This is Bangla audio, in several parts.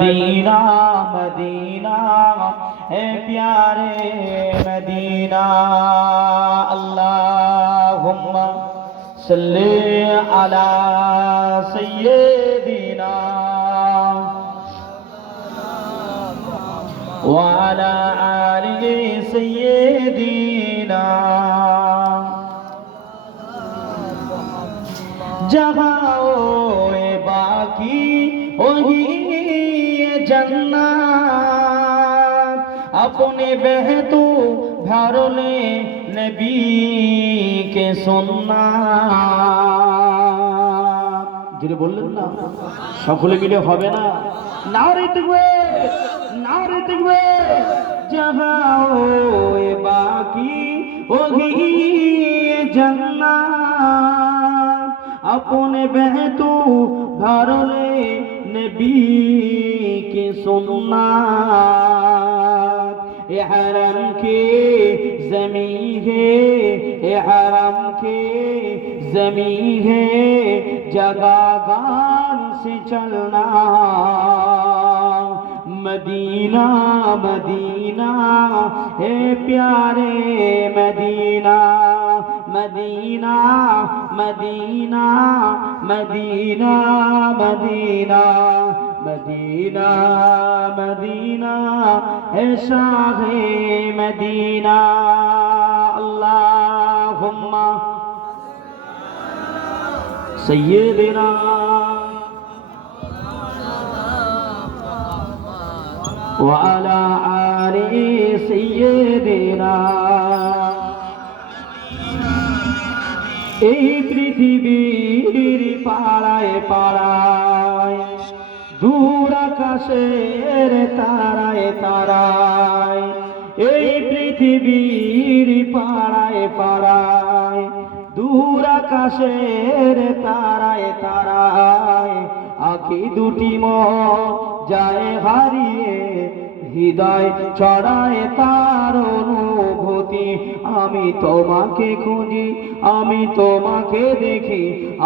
मदीना मदीना है प्यारे मदीना। अल्लाहुम्मा सल्ली अला सय्यिदिना व अला आलि सय्यिदिना। जहाँ ओए बाकी वही जन्नत, अपने बहतू भरले नबी के सुन्नत। जिरे बोलলেন না সকলে মিলে হবে না? নারে তাকবীর নারে তাকবীর। जहाँ ओए बाकी वही जन्नत, अपने बहतू भरले नबी की सुन्नत। ये हरम के ज़मी है, ये हरम के ज़मी है, जगह गान से चलना। मदीना मदीना है प्यारे Medina. Medina Medina Medina Medina Medina Medina है शाहे मदीना। अल्लाहुम्मा सय्यिदिना व अला आलि सय्यिदिना। এই পৃথিবীর পাড়ায় পাড়ায়, দূর আকাশের তারায় তারায়, এই পৃথিবীর পাড়ায় পাড়ায়, দূর আকাশের তারায় তারায়, আঁখি দুটি মন যায় হারিয়ে, হৃদয় ছড়ায় তার অনুভূতি। আমি তোমাকে খুঁজি, আমি তোমাকে দেখি,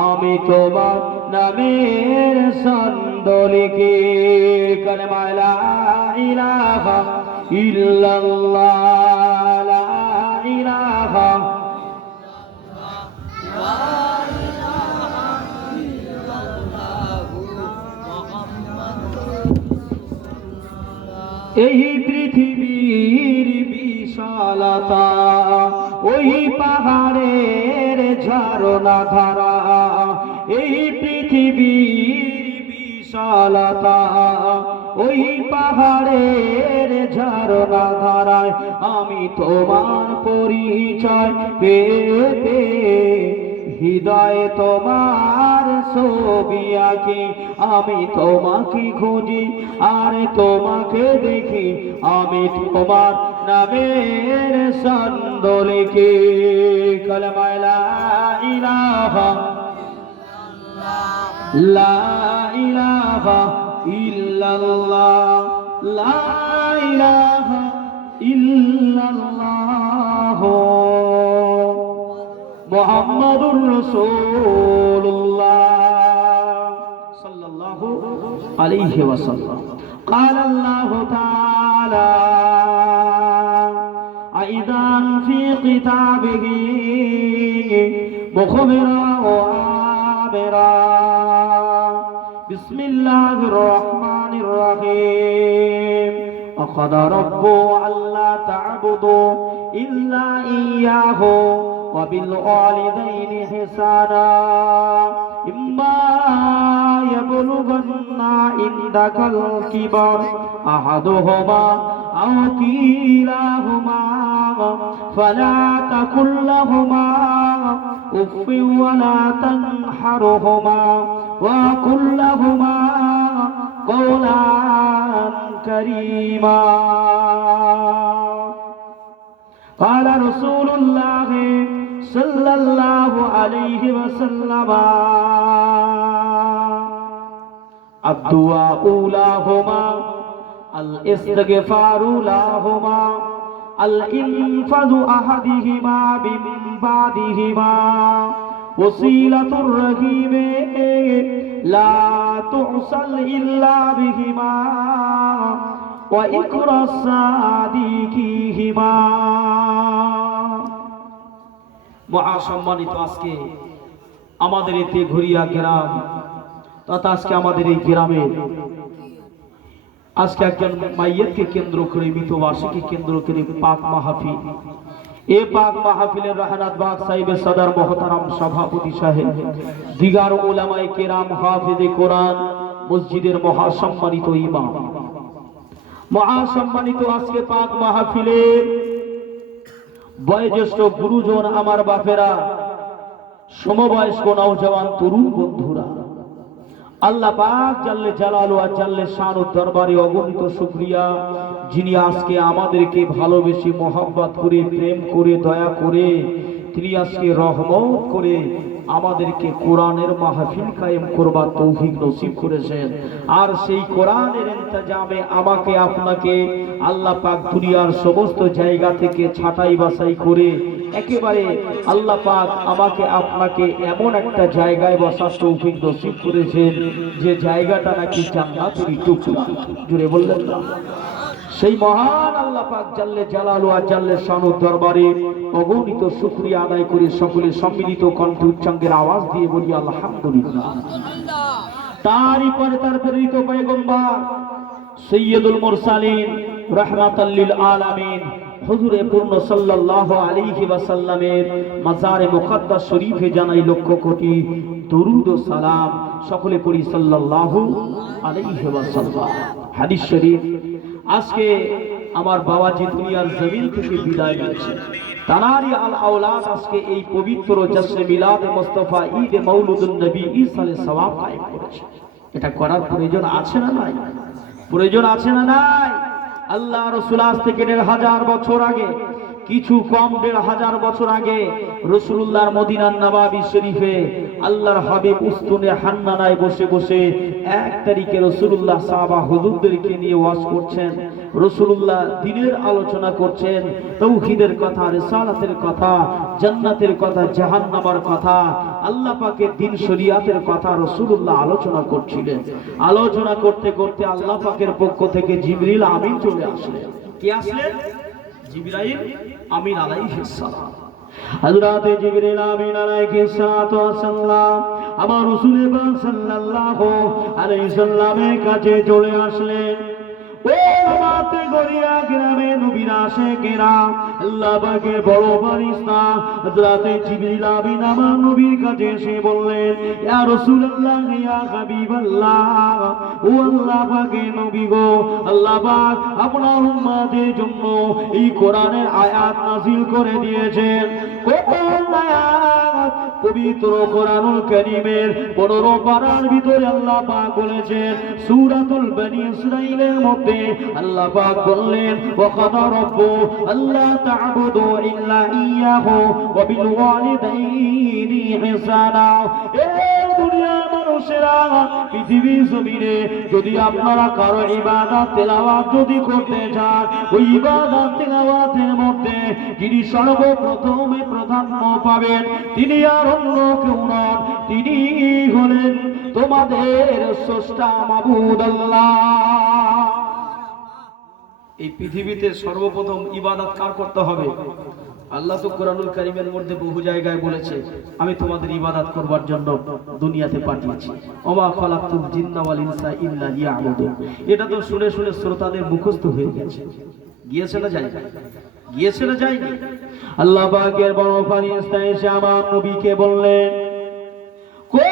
আমি তোমার নামের ছন্দ লিখি। কালেমা লা ইলাহা ইল্লাল্লাহ, লা ইলাহা এই পৃথিবীর বিশালতা, ওই পাহাড়ের ঝরনা ধারা। এই পৃথিবীর বিশালতা, ওই পাহাড়ের ঝরনা ধারায়, আমি তোমার পরিচয় পেয়ে পেয়ে হৃদয়ে তোমার ছবি আঁকি। আমি তোমাকে খুঁজি আর তোমাকে দেখি, আমি তোমার নামের ছন্দ লিখি। কালেমা লা ইলাহা লা ইলাহা ইল্লাল্লাহ, লা ইলাহা ইল্লাল্লাহ মুহাম্মাদুর রাসূলুল্লাহ সাল্লাল্লাহু আলাইহি ওয়াসাল্লাম। قال الله تعالى أيضا في كتابه مخبرا وآمرا بسم الله الرحمن الرحيم وقضى ربك ألا تعبدوا إلا إياه وبالوالدين إحسانا إما يبلغن عندك الكبر أحدهما أو كلاهما فلا تقل لهما أف ولا تنحرهما وقل لهما قولا كريما. قال رسول الله صلى الله عليه وسلم الدعاء لهما الاستغفار لهما الانفاذ احدهما من بعدهما وصيلة الرحيم لا تحصل إلا بهما ওয়া ইকরাস সাদিকিহিমা। মহাসম্মানিত, আজকে আমাদের এই তেঘরিয়া গ্রাম তথা আজকে আমাদের এই গ্রামে আজকে একজন মাইয়াতকে কেন্দ্র করে, মৃতবাসীকে কেন্দ্র করে পাক মাহফিল। এ পাক মাহফিলের রাহনাত বাগ সাহেবের সদর মোহতারাম সভাপতি সাহেব, দিগার উলামায়ে কেরাম, হাফেজে কোরআন, মসজিদের মহাসম্মানিত ইমাম, মহাসম্মানিত আজকে পাক মাহফিলের বয়োজ্যেষ্ঠ গুরুজন, আমার বাপেরা, সমবয়স্ক নওজওয়ান তরুণ বন্ধুরা, আল্লাহ পাক জাল্লে জালালু ওয়া জাল্লে শানুর দরবারে অগণিত শুকরিয়া, যিনি আজকে আমাদেরকে ভালোবেসে মহব্বত করে, প্রেম করে, দয়া করে তিনি আজকে রহমত করে আমাদেরকে কোরআনের মাহফিল কায়েম করবার তৌফিক নসিব করেছেন। আর সেই কোরআনের ইন্তজামে আমাকে আপনাকে আল্লাহ পাক দুনিয়ার সমস্ত জায়গা থেকে ছাঁটাই বাছাই করে একেবারে আল্লাহ পাক আমাকে আপনাকে এমন একটা জায়গায় বসার তৌফিক নসিব করেছেন যে জায়গাটা নাকি জান্নাতের টুকরা। জুড়ে বললেন না? সেই মহান আল্লাহ পাক জাল্লে জালালু ওয়া জাল্লে শানুর দরবারে অগণিত শুকরিয়া আদায় করে সকলে সম্মিলিত কণ্ঠে উচ্চাঙ্গের আওয়াজ দিয়ে বলি আলহামদুলিল্লাহ। তারই পরে তার প্রেরিত পয়গম্বর সৈয়দুল মুরসালিন রাহমাতাল লিল আলামিন হুজুরে পূর্ণ সাল্লাল্লাহু আলাইহি ওয়াসাল্লামের মাজারে মুকদ্দাস শরীফে জানাই লক্ষ কোটি দরুদ ও সালাম। সকলে পড়ি সাল্লাল্লাহু আলাইহি ওয়াসাল্লাম। হাদিস শরীফ, আজকে আমার বাবাজি দুনিয়ার জমিন থেকে বিদায় নিয়েছে। তানারি আল আওলাদ আজকে এই পবিত্র জশ্নে মিলাদে মুস্তাফা ঈদে মাউলুদুন নবী ঈসা আলাইহিস সালাম কায়েম করেছে। এটা করার প্রয়োজন আছে না নাই? প্রয়োজন আছে না নাই? আল্লাহ রাসূল আজ থেকে ১৫০০ বছর আগে, কিছু কম ১৫০০ বছর আগে রাসূলুল্লাহর মদিনার নবাবী শরীফে আল্লাহর হাবিব উস্তুনে হান্নানায় বসে বসে ১ তারিখে রাসূলুল্লাহ সাহাবা হুজুরদেরকে নিয়ে ওয়াজ করছেন। রাসূলুল্লাহ দ্বীনের আলোচনা করছেন, তাওহীদের কথা, রিসালাতের কথা, জান্নাতের কথা, জাহান্নামের কথা, আল্লাহ পাকের দ্বীন শরীয়তের কথা রাসূলুল্লাহ আলোচনা করছিলেন। আলোচনা করতে করতে আল্লাহ পাকের পক্ষ থেকে জিবরিল আমিন চলে আসলেন। কে আসলেন? জিবরাইল আমিন আলাইহিস সালাম। হযরত জিবরিল আমিন আলাইহিস সালাতু ওয়াস সালাম আমার রাসূল পাক সাল্লাল্লাহু আলাইহি সাল্লামের কাছে চলে আসলেন। ও আমাতে গরিয়া গ্রামে নবীর আশিকেরা, আল্লাহ পাকের বড় ফেরেশতা হযরত জিবরিল আমিন আমার নবীর কাছে এসে বললেন, ইয়া রাসূলুল্লাহ, ইয়া হাবিবাল্লাহ, ও আল্লাহ পাকের নবী গো, আল্লাহ পাক আপনার উম্মতের জন্য এই কোরআনের আয়াত নাযিল করে দিয়েছেন। কোন আয়াত? পবিত্র কোরআনুল কারীমের ১৫ পারার ভিতরে আল্লাহ পাক বলেছেন, সূরাতুল বনী ইসরাঈলের মধ্যে আল্লাহ পাক বললেন, ওয়া কাদা রাব্বু আল্লা তা'বুদু ইল্লা ইয়াহু ওয়া বিল ওয়ালিদাইনি ইহসানা। এ দুনিয়ার মানুষেরা, পৃথিবীর জমিনে যদি আপনারা কারো ইবাদত তেলাওয়াত যদি করতে চান, ওই ইবাদত তেলাওয়াতের মধ্যে যিনি সর্বপ্রথমে প্রাধান্য পাবেন তিনি আর অন্য কেউ নন, তিনি হলেন তোমাদের স্রষ্টা মাবুদ আল্লাহ। এই পৃথিবীতে সর্বপ্রথম ইবাদত কার করতে হবে? আল্লাহ তো কোরআনুল কারীমের মধ্যে বহু জায়গায় বলেছে, আমি তোমাদের ইবাদত করবার জন্য দুনিয়াতে পাঠিয়েছি। ওমা খালাকতুল জিন্না ওয়াল ইনসা ইল্লা লিয়াবুদুন। এটা তো শুনে শুনে শ্রোতাদের মুখস্থ হয়ে গেছে। গিয়েছে না যায়নি? গিয়েছে না যায়নি? আল্লাহ পাকের বড় ফেরেশতা এসে আমার নবীকে বললেন, কোন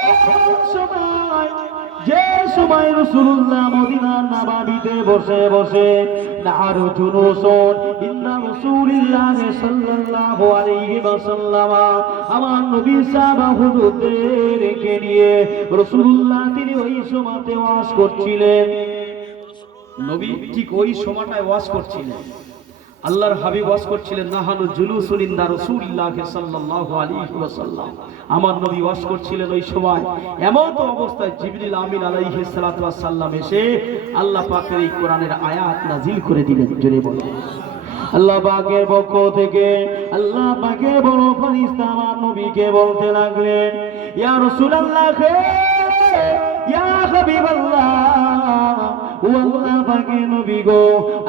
সময়, যে সময় রাসূলুল্লাহ মদিনার নবাবীতে বসে বসে নারু জুনুসুন ইন্না রাসূলিল্লাহ সাল্লাল্লাহু আলাইহি ওয়াসাল্লাম আমার নবী সাহাবা হুজুরদেরকে নিয়ে রাসূলুল্লাহ তিনি ওই সময়তে ওয়াজ করছিলেন। নবী ঠিক ওই সময়টায় ওয়াজ করছিলেন, আল্লাহর হাবিব ওয়াজ করছিলেন, নাহানু জুলুসুন ইনদা রাসূলিল্লাহ সাল্লাল্লাহু আলাইহি ওয়াসাল্লাম। আমার নবী ওয়াজ করছিলেন ওই সময়। এমন তো অবস্থায় জিবরিল আমিন আলাইহিস সালাতু ওয়াস সালাম এসে আল্লাহ পাকের এই কোরআনের আয়াত নাযিল করে দিলেন। জোরে বলুন আল্লাহ পাকের পক্ষ থেকে আল্লাহ পাকের বড় ফেরেশতা আমার নবীকে বলতে লাগলেন, ইয়া রাসূলুল্লাহ, ইয়া হাবিবাল্লাহ, ও ও আল্লাহ পাকের নবী গো,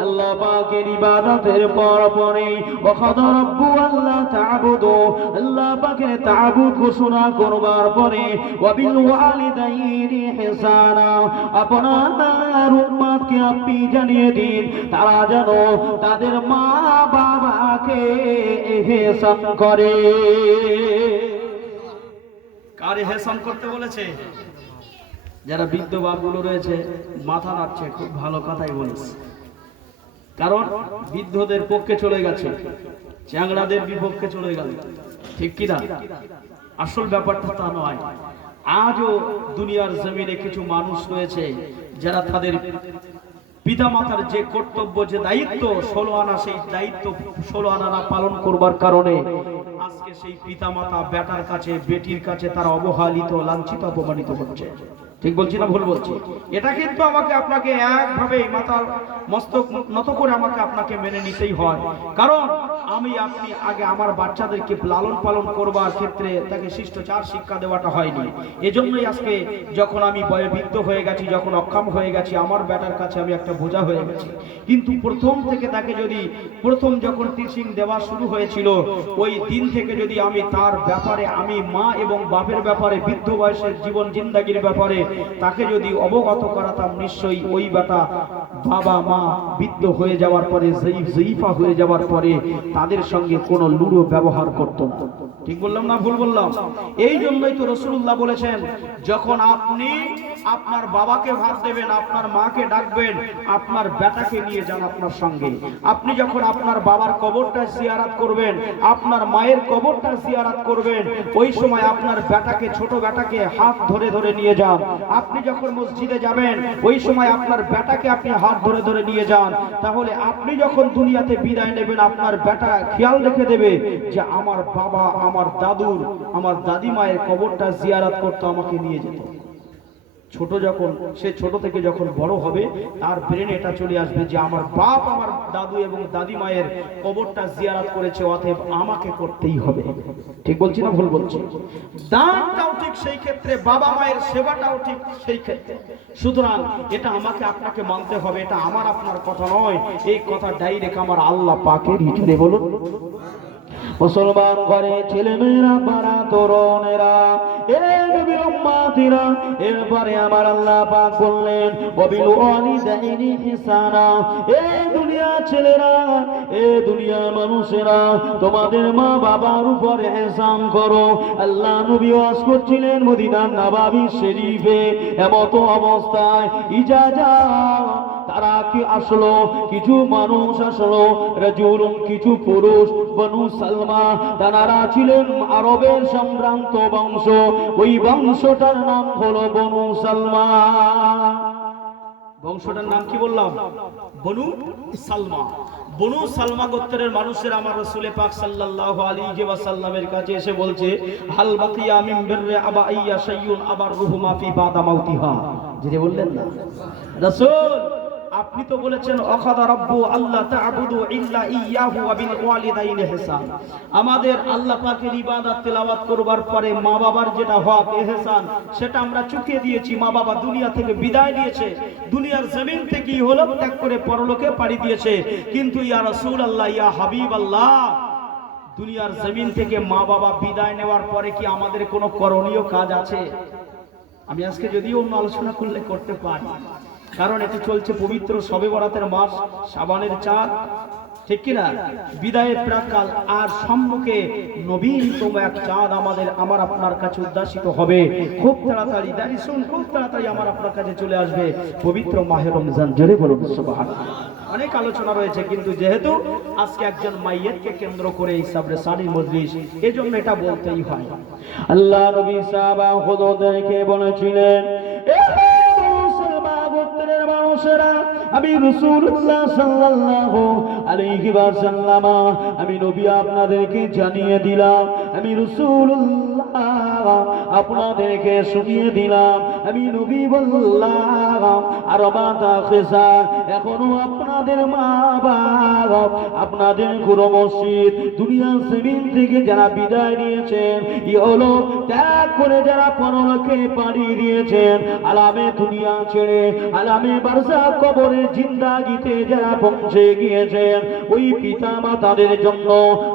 আল্লাহ পাকের ইবাদতের পরে ওয়াকাদা রাব্বু আল্লাহ তা'বুদু, আল্লাহ পাকের তা'বুদ ঘোষণা করবার পরে ওয়াবিল ওয়ালিদাইনি ইহসানা, আপনার উম্মতকে আপনি জানিয়ে দিন তারা যেন তাদের মা বাবাকে ইহসান করে। কার ইহসান করতে বলেছে? যারা বৃদ্ধ বাপগুলো রয়েছে মাথা নাড়ছে, খুব ভালো কথাই বলেছে, কারণ বৃদ্ধদের পক্ষে চলে গেছে, চ্যাংড়াদের বিপক্ষে চলে গেল, ঠিক কিনা? আসল ব্যাপারটা তা নয়। আজও দুনিয়ার জমিনে কিছু মানুষ রয়েছে যারা তাদের পিতা মাতার যে কর্তব্য, যে দায়িত্ব 16 আনা, সেই দায়িত্ব 16 আনা না পালন করবার কারণে আজকে সেই পিতা মাতা বেটার কাছে, বেটির কাছে তারা অবহেলিত, লাঞ্ছিত, অপমানিত হচ্ছে। ঠিক বলছি না ভুল বলছি? এটা কিন্তু আমাকে আপনাকে একভাবে মাথার মস্তক নত করে আমাকে আপনাকে মেনে নিতেই হয়। কারণ আমি আপনি আগে আমার বাচ্চাদেরকে লালন পালন করবার ক্ষেত্রে তাকে শিষ্টাচার শিক্ষা দেওয়াটা হয়নি। এজন্যই আজকে যখন আমি বয়োবৃদ্ধ হয়ে গেছি, যখন অক্ষম হয়ে গেছি, আমার বেটার কাছে আমি একটা বোঝা হয়ে গেছি। কিন্তু প্রথম থেকে তাকে যদি যখন টিচিং দেওয়া শুরু হয়েছিল, ওই দিন থেকে যদি আমি তার ব্যাপারে, আমি মা এবং বাপের ব্যাপারে, বৃদ্ধ বয়সের জীবন জিন্দাগির ব্যাপারে তাকে যদি অবগত করাতাম, নিশ্চয়ই ওই বেটা বাবা মা বৃদ্ধ হয়ে যাওয়ার পরে, জয়ীফা হয়ে যাওয়ার পরে তাদের সঙ্গে কোনো লুড়ো ব্যবহার করত না। ঠিক বললাম না ভুল বললাম? এই জন্যই তো রাসূলুল্লাহ বলেছেন, যখন আপনি আপনার বাবাকে ভাত দেবেন, আপনার মাকে ডাকবেন, আপনার বেটাকে নিয়ে যান আপনার সঙ্গে। আপনি যখন আপনার বাবার কবরটা জিয়ারত করবেন, আপনার মায়ের কবরটা জিয়ারত করবেন, ওই সময় আপনার বেটাকে, ছোট বেটাকে হাত ধরে ধরে নিয়ে যান। আপনি যখন মসজিদে যাবেন, ওই সময় আপনার বেটাকে আপনি হাত ধরে ধরে নিয়ে যান। তাহলে আপনি যখন দুনিয়াতে বিদায় নেবেন, আপনার বেটা খেয়াল রেখে দেবে যে আমার বাবা, আমার দাদুর, আমার দাদিমায়ের কবরটা জিয়ারত করতে আমাকে নিয়ে যেত। ছোট থেকে যখন বড় হবে, তার ব্রেনে এটা চলে আসবে যে আমার বাপ, আমার দাদু এবং দাদিমায়ের কবরটা জিয়ারত করেছে, অতএব আমাকে করতেই হবে। ঠিক বলছি না ভুল বলছি? দানটাও ঠিক সেই ক্ষেত্রে, বাবা মায়ের সেবাটাও ঠিক সেই ক্ষেত্রে। সুতরাং এটা আমাকে আপনাকে মানতে হবে, এটা আমার আপনার কথা নয়, এই কথা ডাইরেক্ট আমার আল্লাহ পাকের। জুড়ে বলুন। মুসলমান ঘরে ছেলে মেয়েরা, পাড়া তরুণেরা, এরপরে আমার আল্লাহ পাক বললেন, ওয়াবিল ওয়ালিদাইনি ইহসানা, এ দুনিয়া ছেলেরা, এ দুনিয়া মানুষেরা, তোমাদের মা বাবার উপরে ইহসান করো। আল্লাহ নবী ওয়াজ করছিলেন মদিনার নববী শরীফে, এমত অবস্থায় ইজাজত তারা কি আসলো, কিছু মানুষ আসলো, রাজুলুন, কিছু পুরুষ, বনু সালমা, তারা ছিলেন আরবের সম্ভ্রান্ত বংশ। ওই বংশটার নাম হলো বনু সালমা। বংশটার নাম কি বললাম? বনু সালমা। বনু সালমা গোত্রের মানুষের আমার রাসূল পাক সাল্লাল্লাহু আলাইহি ওয়াসাল্লামের কাছে এসে বলছে, হাল বাকিয়া মিন বিররি আবাইয়া শাইউন আবার রুহুমা ফি বাদা মাউতিহা। যে বললেন না রাসূল, আপনি তো বলেছেন ওয়াকাদা রাব্বু আল্লাহ তা'বুদু ইল্লা ইয়াহু ওয়া বিল ওয়ালিদাইনি ইহসান। আমাদের আল্লাহ পাকের ইবাদত তেলাওয়াত করবার পরে মা বাবার যেটা হক, ইহসান, সেটা আমরা চুকিয়ে দিয়েছি। মা বাবা দুনিয়া থেকে বিদায় নিয়েছে, দুনিয়ার জমিন থেকে ইহলোক ত্যাগ করে পরলোকে পাড়ি দিয়েছে। কিন্তু ইয়া রাসূলুল্লাহ, ইয়া হাবিবাল্লাহ, দুনিয়ার জমিন থেকে মা বাবা বিদায় নেওয়ার পরে কি আমাদের কোনো করণীয় কাজ আছে? আমি আজকে যদিও অন্য আলোচনা করলে করতে পারি, কারণ এটি চলছে পবিত্র শবে বরাতের মাস, শাবানের চাঁদ, ঠিক কিনা? বিদায়ের প্রাক্কাল, আর সম্মুখে নবীনতম এক চাঁদ আমার আপনার কাছে উদ্যাসিত হবে। খুব তাড়াতাড়ি খুব তাড়াতাড়ি আমার আপনার কাছে চলে আসবে পবিত্র মাহে রমজান। জোরে বলুন সুবহানাল্লাহ। অনেক আলোচনা রয়েছে, কিন্তু যেহেতু আজকে একজন মাইয়াতকে কেন্দ্র করে এই সাবরে সানি মজলিস, এজন্য এটা বলতেই হয়। আল্লাহ নবী সাহাবা হুজুরদেরকে বলেছিলেন, মানুষেরা, আমি রাসূলুল্লাহ সাল্লাল্লাহু আলাইহি ওয়াসাল্লাম, আমি নবী আপনাদেরকে জানিয়ে দিলাম, আমি রাসূলুল্লাহ আপনাদেরকে শুনিয়ে দিলাম, আমি নবী বললাম, আর মাতা খেসার, এখনো আপনাদের মা বাবা, আপনাদের গুরু মসজিদ দুনিয়ার জমিন থেকে যারা বিদায় নিয়েছেন, ইহলোক ত্যাগ করে যারা পরলোকে পাড়ি দিয়েছেন, আলামে দুনিয়া ছেড়ে আলামে বারজাখ কবরের জিন্দাগিতে যারা পৌঁছে গিয়েছেন, ওই পিতা মাতাদের জন্য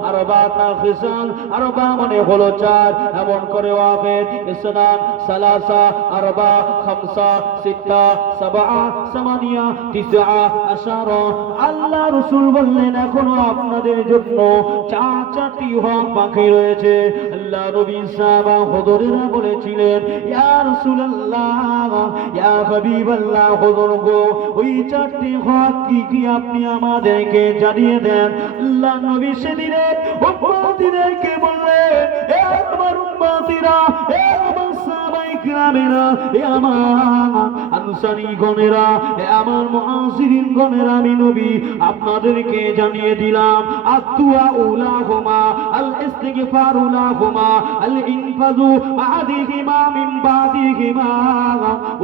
আরবাতা খিসাল, আরবা মানে হলো চার, এমন করে ওয়াফেদ ইসনান সালাসা আরবা খামসা সিত্তা সাবা সামানিয়া তিসআ আশারা। আল্লাহ রাসূল বললেন এখনো আপনাদের জন্য চারটি হক বাকি রয়েছে। আল্লাহ নবী সাহাবা হুজুরেরা বলেছিলেন, ইয়া রাসূলুল্লাহ, ইয়া হাবিবাল্লাহ, হুজুর গো, ওই চারটি হক কি কি আপনি আমাদেরকে জানিয়ে দেন। আল্লাহ নবী সেদিনে উম্মতিদেরকে বললেন, এ আমার উম্মতিরা, এ আমার সাহাবায়ে কিরামেরা, এ আমার আনসারী গণেরা, এ আমার মুহাজিরিন গণেরা, আমি নবী আপনাদেরকে জানিয়ে দিলাম, আদুয়া উলাহুমা আল ইস্তিগফারু লাহুমা আল ইনফাযু আদিহিমা মিন বাদিহিমা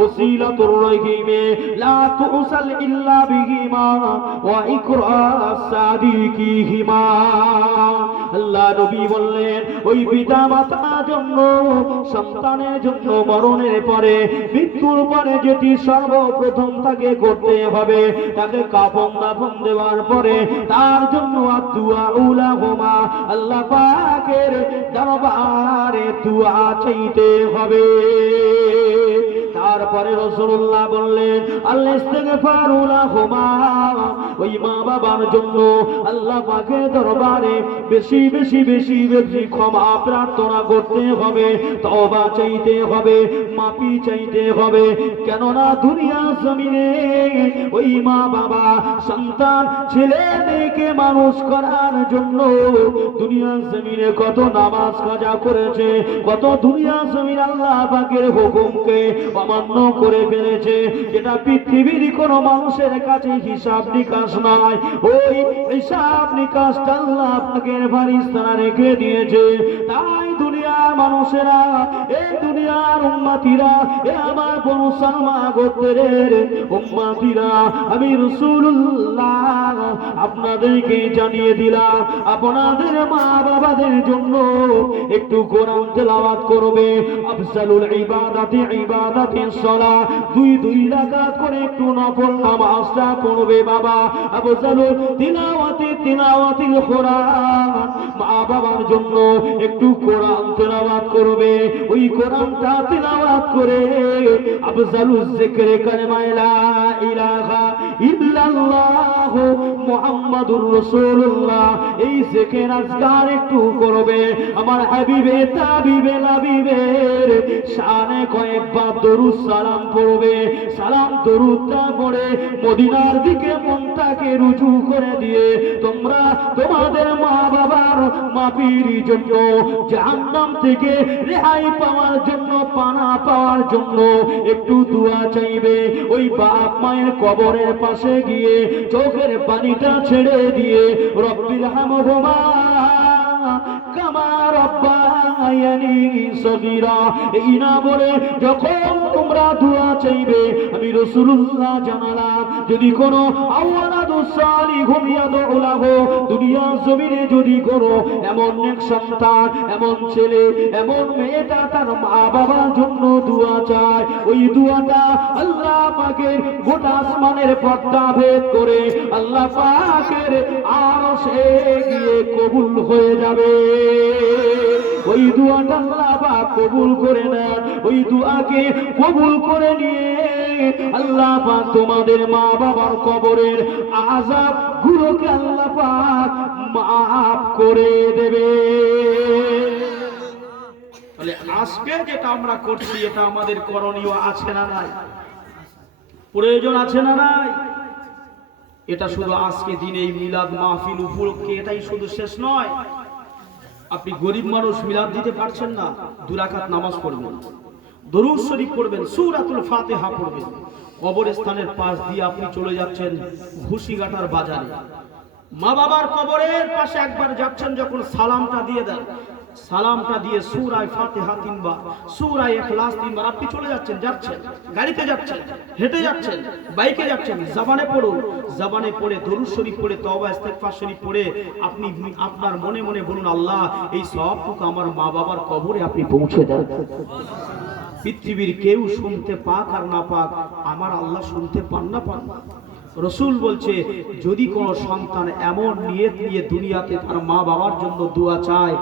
ওসিলাতুর রহিমে লা তুসাল ইল্লা বিহিমা ওয়া ইকরাস সাদিকিহিমা। আল্লাহ নবী বললেন, ওই পিতা মাতার জন্য, সন্তানের জন্য মরণের পরে, মৃত্যুর পরে যেটি সর্বপ্রথম তাকে করতে হবে, তাকে কাফন দাফন দেওয়ার পরে তার জন্য আদুয়া উলাহুমা, আল্লাহ পাকের দরবারে দুআ চাইতে হবে। তারপরে রাসূলুল্লাহ বললেন, আল ইস্তিগফারু লাহুমা, ওই মা বাবার জন্য আল্লাহ পাকের দরবারে বেশি বেশি বেশি বেশি ক্ষমা প্রার্থনা করতে হবে, তওবা চাইতে হবে, মাফি চাইতে হবে। কেননা দুনিয়া জমিনে ওই মা বাবা সন্তান ছেলে মেয়েকে মানুষ করার জন্য দুনিয়া জমিনে কত নামাজ কাজা করেছে, কত দুনিয়া জমিন আল্লাহ পাকের হুকুমকে অমান্য করে ফেলেছে, যেটা পৃথিবীর কোনো মানুষের কাছে হিসাব নিকাশ নয়। ওই হিসাব নিকাশটা আল্লাহ পাকের ফারিস্তারা রেখে দিয়েছে। তাই দুনিয়ার মানুষেরা, এই দুনিয়ার উম্মতিরা, এ আমার বনু সালমা গোত্রের উম্মতিরা, আমি রাসূলুল্লাহ আপনাদেরকে জানিয়ে দিলাম, আপনাদের মা বাবাদের জন্য একটু কোরআন তেলাওয়াত করবে। আফজালুল ইবাদাতি ইবাদাতিস সালাহ, দুই রাকাত করে একটু নফল নামাজটা পড়বে বাবা। আফজালুল তিলাওয়াতিল কোরআন, মা বাবার জন্য একটু কোরআন তেলাওয়াত করবে। ওই কোরআনটা তেলাওয়াত করে আফজালুজ যিকরে কালিমা লা ইলাহা ইল্লাল্লাহ মুহাম্মাদুর রাসূলুল্লাহ, এই জিকির আজকার একটু করবে। আমার হাবিবে তাবিবে নবীবের শানে কয়েকবার দরুদ সালাম পড়বে। সালাম দরুদটা পড়ে মদিনার দিকে মনটাকে রুজু করে দিয়ে তোমরা তোমাদের মা বাবার মাফির জন্য, জাহান্নাম থেকে রেহাই পাওয়ার জন্য, পানা পাওয়ার জন্য একটু দোয়া চাইবে। ওই বাপ মায়ের কবরের পাশে গিয়ে চোখের পানিটা ছেড়ে দিয়ে রব্বির হামহুমা কামা রাব্বায়ানি সগীরা, এই না বলে যখন তোমরা দোয়া চাইবে, আমি রাসূলুল্লাহ জানালাম, যদি কোনো আওলাদুস সালিহুম ইয়াদউ লাহু, দুনিয়া জমিনে যদি কোনো এমন নেক সন্তান, এমন ছেলে, এমন মেয়েটা তার মা বাবার জন্য দোয়া চায়, ওই দোয়াটা আল্লাহ পাকের গোটা আসমানের পর্দা ভেদ করে আল্লাহ পাকের আরশে গিয়ে কবুল হয়ে যাবে। ওই দোয়াটা আল্লাহ পাক কবুল করে নেন। ওই দোয়াকে কবুল করে নিয়ে আল্লাহ পাক তোমাদের মা বাবার কবরের আযাব গুলোকে আল্লাহ পাক মাফ করে দেবে। তাহলে আজকে যেটা আমরা করছি, এটা আমাদের করণীয় আছে না নাই? প্রয়োজন আছে না নাই? এটা শুধু আজকে দিনে মিলাদ মাহফিল উপলক্ষে এটাই শুধু শেষ নয়। আপনি গরিব মানুষ, মিলাদ দিতে পারছেন না, 2 রাকাত নামাজ পড়বেন, দরুদ শরীফ পড়বেন, সূরাতুল ফাতিহা পড়বেন। কবরস্থানের পাশ দিয়ে আপনি চলে যাচ্ছেন ঘুষিঘাটার বাজারে, মা বাবার কবরের পাশে একবার যাচ্ছেন, যখন সালামটা দিয়ে দেন, সালামটা দিয়ে সূরা ফাতিহা 3 বার, সূরা ইখলাস 3 বার। আপনি চলে যাচ্ছেন, গাড়িতে যাচ্ছেন, হেঁটে যাচ্ছেন, বাইকে যাচ্ছেন, জবানে পড়ুন, জবানে পড়ে দরুদ শরীফ পড়ে তওবা ইস্তেগফার শরীফ পড়ে আপনি আপনার মনে মনে বলুন, আল্লাহ এই সওয়াবটুকু আমার মা বাবার কবরে আপনি পৌঁছে দেন। পৃথিবীর কেউ শুনতে পাক আর না পাক, আমার আল্লাহ শুনতে পান না পান। রসুল বলছে, যদি কোনো সন্তান এমন নিয়ত নিয়ে দুনিয়াতে তার মা বাবার জন্য দোয়া চায়,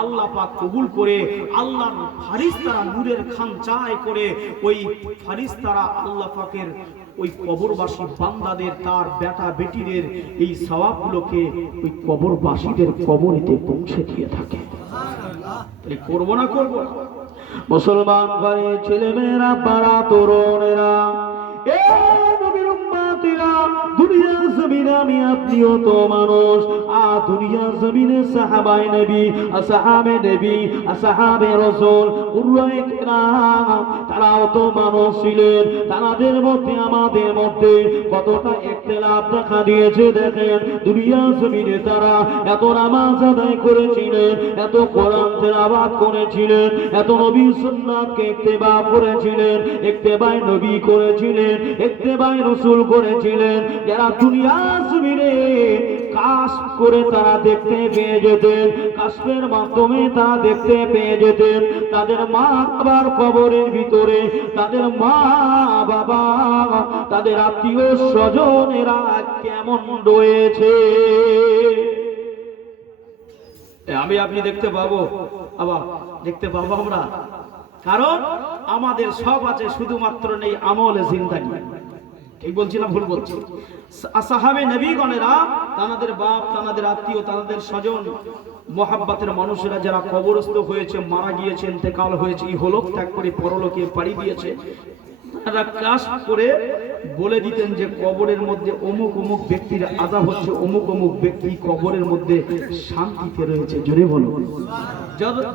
আল্লাহ পাক কবুল করে, আল্লাহর ফারিস্তারা নূরের খানচায় করে ওই ফারিস্তারা আল্লাহ পাকের ওই কবরবাসী বান্দাদের, তার বেটা বেটিদের এই সওয়াবগুলোকে ওই কবরবাসীদের কবরেতে পৌঁছে দিয়ে থাকে। তাহলে করবো না করবো না? মুসলমান ঘরে ছেলে মেয়েরা, পাড়া তরুণেরা, দুনিয়ার জমিনে আমি আপনিও তো মানুষ। দুনিয়ার জমিনে সাহাবায়ে নবী, আসহাবে নবী, আসহাবে রাসূল, উলামায়ে কেরাম, তারাও তো মানুষ ছিলেন। তাদের মধ্যে আমাদের মধ্যে কতটা ইখতিলাফ দেখা দিয়েছে দেখেন। দুনিয়ার জমিনে তারা এত নামাজ আদায় করেছিলেন, এত কোরআন তেলাওয়াত করেছিলেন, এত নবী সুন্নাতকে ইত্তেবা করেছিলেন, ইত্তেবায়ে নবী করেছিলেন, ইত্তেবায়ে রাসূল করেছিলেন। যারা দুনিয়ার জমিনে কাশফ করে তারা দেখতে পেয়ে যেতেন, কাশফের মাধ্যমে তারা দেখতে পেয়ে যেতেন তাদের মা বাবার কবরের ভিতরে তাদের মা বাবা, তাদের আত্মীয় স্বজনেরা কেমন রয়েছে। আমি আপনি দেখতে পাবো, আবার দেখতে পাবো আমরা, কারণ আমাদের সব আছে, শুধুমাত্র নেই আমলে জিন্দাগি। ঠিক বলছি না ভুল বলছি? সাহাবে নবীগণেরা, তাদের বাপ, তাদের আত্মীয়, তাদের স্বজন, মোহাব্বতের মানুষেরা যারা কবরস্থ হয়েছে, মারা গিয়েছে, ইন্তেকাল হয়েছে, ইহলোক ত্যাগ করে পরলোকে পাড়ি দিয়েছে, তারা কাশফ করে বলে দিতেন যে কবরের মধ্যে অমুক অমুক ব্যক্তির আযাব হচ্ছে, অমুক অমুক ব্যক্তি কবরের মধ্যে শান্তিতে রয়েছে। জোরে বলো।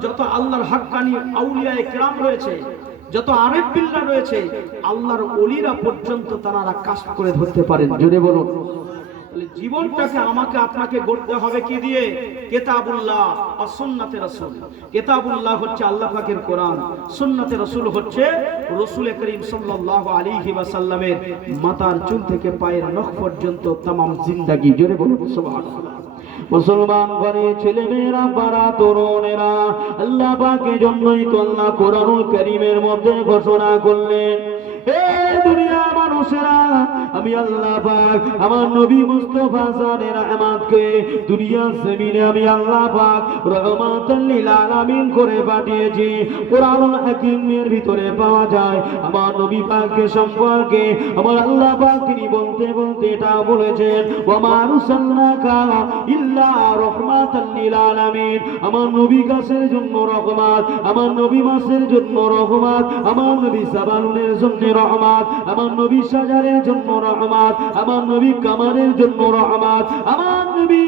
যত আল্লাহর হাক্কানি আউলিয়ায়ে কেরাম রয়েছে, যত আরেফ বিল্লাহ রয়েছে, আল্লাহর ওলিরা পর্যন্ত তারা কাশফ করে ধরতে পারেন। জোরে বলুন। তাহলে জীবনটাকে আমাকে আপনাকে গড়তে হবে কি দিয়ে? কিতাবুল্লাহ আর সুন্নাতে রাসূল। কিতাবুল্লাহ হচ্ছে আল্লাহ পাকের কোরআন, সুন্নাতে রাসূল হচ্ছে রাসূল করিম সাল্লাল্লাহু আলাইহি ওয়াসাল্লামের মাথার চুল থেকে পায়ের নখ পর্যন্ত तमाम জিন্দেগি। জোরে বলুন সুবহানাল্লাহ। মুসলমান ঘরে ছেলে মেয়েরা, পাড়া তরুণেরা, আল্লাহ পাকের জন্যই তো আল্লাহ কোরআনুল কারীমের মধ্যে ঘোষণা করলেন, হে দুনিয়ার মানুষেরা, আমি আল্লাহ পাক আমার নবী মুস্তাফা সাল্লাল্লাহু আলাইহি রহমতকে দুনিয়ার জমিনে আমি আল্লাহ পাক রহমাতুল লিল আলামিন করে পাঠিয়েছি। কোরআনুল হাকীমের ভিতরে পাওয়া যায় আমার নবী পাকের সম্পর্কে আমার আল্লাহ পাক তিনি বলতে বলতে এটা বলেছেন, ওয়া মা আরসালনাকা ইল্লা রাহমাতাল লিল আলামিন। আমার নবী গাছের জন্য রহমত, আমার নবী মাছের জন্য রহমত, আমার নবী সাবালুনের জন্য রহমত, আমার নবী সাজারের জন্য রহমত, আমার নবী কামারের জন্য রহমত, আমার নবী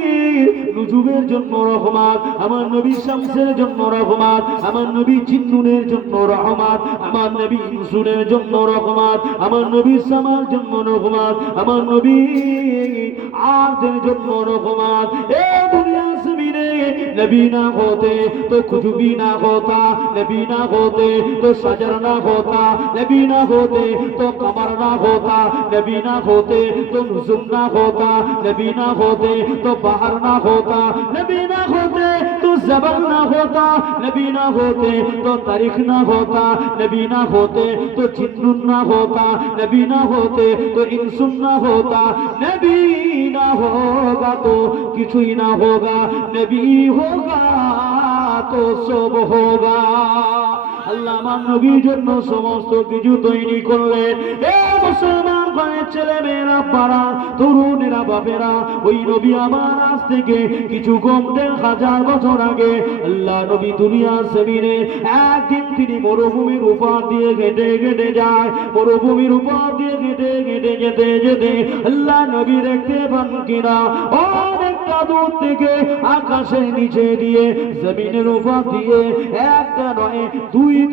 নুজুমের জন্য রহমত, আমার নবী শামসের জন্য রহমত, আমার নবী জিন্নুনের জন্য রহমত, আমার নবী ইনসুরের জন্য রহমত, আমার নবী সামার জন্য রহমত, আমার নবী আদের জন্য রহমত। এ দুনিয়া জমিনে নবী না হতে তো কুতুবি না হতা, নবী না হতে তো সাজার না হতা, নবী না होते तो कमर ना होता, नबी ना होते तो नुजुम ना होता, नबी ना होते तो बाहर ना होता, नबी ना होते तो जबल ना होता, नबी ना होते तो तारीख ना होता, नबी ना होते तो जिन्नुन ना होता, नबी ना होते तो इंसुन ना होता, नबी ना होगा तो किछुई ना होगा, नबी होगा तो सब होगा। আল্লাহ আমার নবীর জন্য সমস্ত কিছু তৈরি করলেন। এ মুসলমান ঘরের ছেলে মেয়েরা, পাড়া তরুণেরা, বাপেরা, ওই নবী আমার আজ থেকে কিছু কম 1000 বছর আগে আল্লাহ নবী দুনিয়ার জমিনে একদিন তিনি মরুভূমির উপর দিয়ে হেঁটে হেঁটে যায়। মরুভূমির উপর দিয়ে হেঁটে হেঁটে যেতে যেতে আল্লাহ নবী দেখতে পান কিনা অনেকটা দূর থেকে আকাশের নিচে দিয়ে জমিনের উপর দিয়ে একটা নয়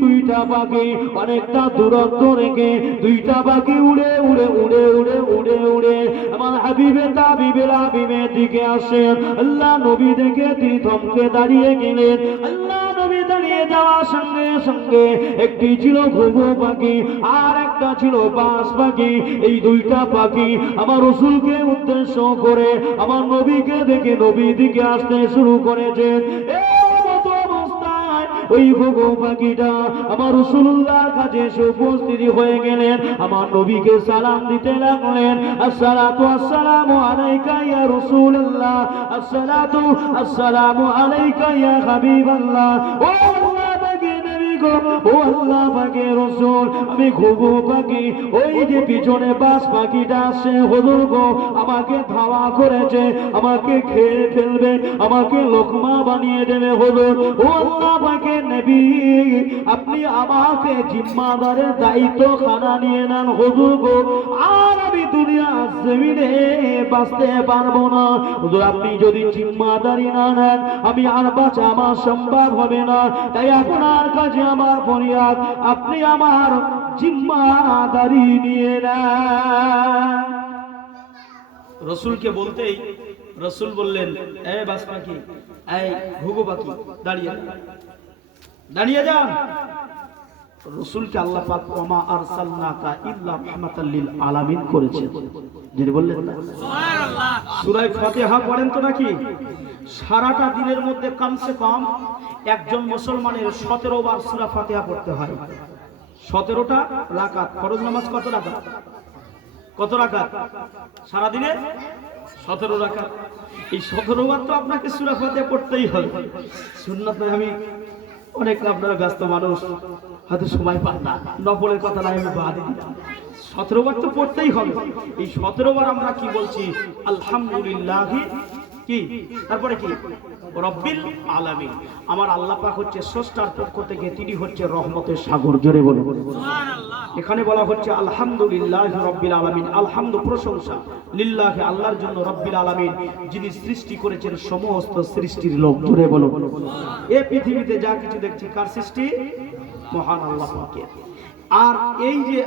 দুইটা পাখি অনেকটা দূরত্ব রেখে দুইটা পাখি উড়ে উড়ে উড়ে উড়ে উড়ে উড়ে আমার হাবিবে তাবিবের হাবিবের দিকে আসেন। আল্লাহ নবী দেখে তিনি থমকে দাঁড়িয়ে গেলেন। আল্লাহ দাঁড়িয়ে যাওয়ার সঙ্গে সঙ্গে একটি ছিল ঘুঘু পাখি আর একটা ছিল বাজ পাখি। এই দুইটা পাখি আমার রাসূলকে উদ্দেশ্য করে আমার নবীকে দেখে নবী দিকে আসতে শুরু করেছে। ওই ঘুঘু পাখিটা আমার রাসূলুল্লাহর কাছে উপস্থিত হয়ে গেলেন, আমার নবীকে সালাম দিতে লাগলেন। আসসালাতু আসসালামু আলাইকা ইয়া রাসূলুল্লাহ, আসসালাতু আসসালামু আলাইকা ইয়া হাবিবাল্লাহ। ও আল্লাহ পাকের নবী গো, ও আল্লাহ পাকের রাসূল, আমি ঘুঘু পাখি, ওই যে পিছনে বাজ পাখিটা আসছে হুজুর গো, আমাকে ধাওয়া করেছে, আমাকে খেয়ে ফেলবে, আমাকে লোকমা বানিয়ে দেবে হুজুর। ও আল্লাহ পাকের নবী, আপনি আমাকে জিম্মাদারের দায়িত্ব খানা নিয়ে নেন হুজুর গো, আর আমি দুনিয়া জমিনে বাঁচতে পারবো না হুজুর। আপনি যদি জিম্মাদারি না নেন আমি আর বাঁচা আমার সম্ভব হবে না। তাই আপনার কাছে আমার ফরিয়াদ, আপনি আমার জিম্মাদারি নিয়ে নেন। রসুলকে বলতেই রসুল বললেন, এ বাজ পাখি, এই ঘুঘু পাখি, দাঁড়িয়ে দাঁড়িয়ে যান। রসুলকে আল্লাহ পাক ওমা আরসালনাকা ইল্লা রাহমাতাল লিল আলামিন করেছেন। যিনি বললেন সুবহানাল্লাহ। সূরা ফাতিহা পড়েন তো নাকি? সারাটা দিনের মধ্যে কমসে কম একজন মুসলমানের 17 বার সূরা ফাতিহা পড়তে হয়। 17টা রাকাত। ফরজ নামাজ কত রাকাত? কত রাকাত? সারা দিনে 17 রাকাত। এই 17 বার তো আপনাকে সূরা ফাতিহা পড়তেই হবে। সুন্নাত নয়। আমি অনেক আপনারা ব্যস্ত মানুষ, হয়তো সময় পান না, নফলের কথা নাই আমি বাদ দিলাম। 17 বার তো পড়তেই হবে। এই 17 বার আমরা কি বলছি? আলহামদুলিল্লাহ, কি তারপরে কি রব্বিল আলামিন। আমার আল্লাহ পাক হচ্ছে স্রষ্টার পক্ষ থেকে, তিনি হচ্ছে রহমতের সাগর। জোরে বলুন সুবহানাল্লাহ। এখানে বলা হচ্ছে আলহামদুলিল্লাহ রব্বিল আলামিন। আলহামদু প্রশংসা, লিল্লাহি আল্লাহর জন্য, রব্বিল আলামিন যিনি সৃষ্টি করেছেন সমস্ত সৃষ্টির লোক। জোরে বলুন। এই পৃথিবীতে যা কিছু দেখছি কার সৃষ্টি? মহান আল্লাহ পাকের। আর এই যে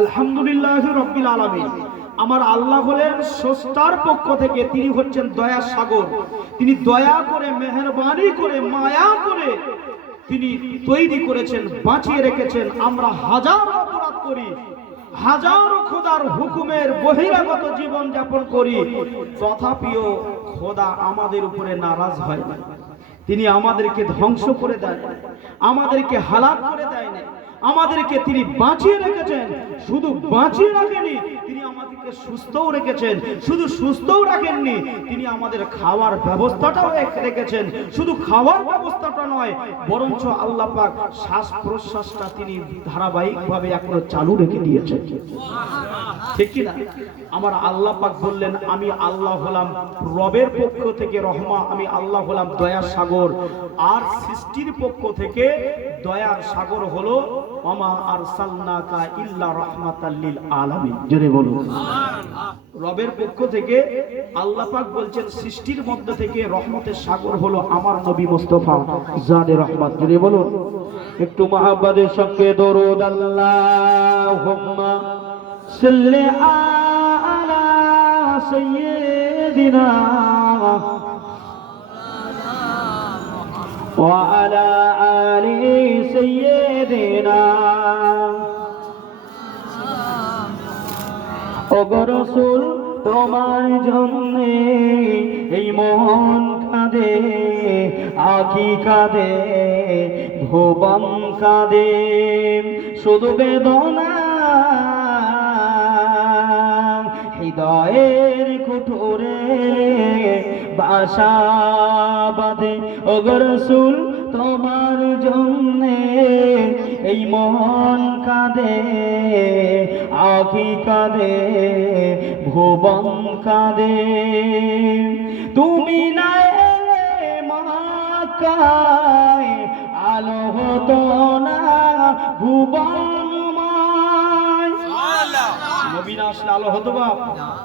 আলহামদুলিল্লাহ রব্বিল আলামিন, আমার আল্লাহ হলেন স্রষ্টার পক্ষ থেকে, তিনি হচ্ছেন দয়া সাগর। তিনি দয়া করে, মেহেরবানি করে, মায়া করে তিনি তৈরি করেছেন, বাঁচিয়ে রেখেছেন। আমরা হাজার অপরাধ করি, হাজারো খোদার হুকুমের বহিরাগত জীবন যাপন করি, তথাপিও খোদা আমাদের উপরে নারাজ হয় না। তিনি আমাদেরকে ধ্বংস করে দেয়, আমাদেরকে হালাক করে দেয় না, আমাদেরকে তিনি বাঁচিয়ে রেখেছেন। শুধু বাঁচিয়ে রাখেনি, তিনি আমাদেরকে সুস্থও রেখেছেন। শুধু সুস্থও রাখেননি, তিনি আমাদের খাওয়ার ব্যবস্থাটাও রেখেছেন। শুধু খাওয়ার ব্যবস্থাটা নয়, বরঞ্চ আল্লাহ পাক শ্বাস প্রশ্বাসটা তিনি ধারাবাহিকভাবে এখনো চালু রেখে দিয়েছেন। ঠিক কি না? আমার আল্লাহ পাক বললেন, আমি আল্লাহ হলাম রবের পক্ষ থেকে রহমা, আমি আল্লাহ হলাম দয়ার সাগর। আর সৃষ্টির পক্ষ থেকে দয়ার সাগর হলো ওমা আরসালনাকা ইল্লা রাহমাতাল লিল আলামিন। জোরে বলুন সুবহানাল্লাহ। রবের পক্ষ থেকে আল্লাহ পাক বলছেন সৃষ্টির মধ্যে থেকে রহমতের সাগর হলো আমার নবী মুস্তাফা জানে রহমত। জোরে বলুন একটু মহব্বতের সঙ্গে দরুদ আল্লাহুম্মা সাল্লি আলা সাইয়্যিদিনা ওয়া আলা আলি সাইয়্যিদিনা। ওগো রাসূল, তোমার জন্যে এই মন কাঁদে, আখি কাঁদে, ভুবন কাঁদে, শুধু বেদনা হৃদয়ের কুঠুরে বাসা বাঁধে। ওগো রাসূল, তোমার জন্যে এই মন কাঁদে, আখি কাঁদে, ভুবন কাঁদে। তুমি না এলে মক্কায় আলো হতো না ভুবনময়। নবী না আসলে আলো হতো বাপ?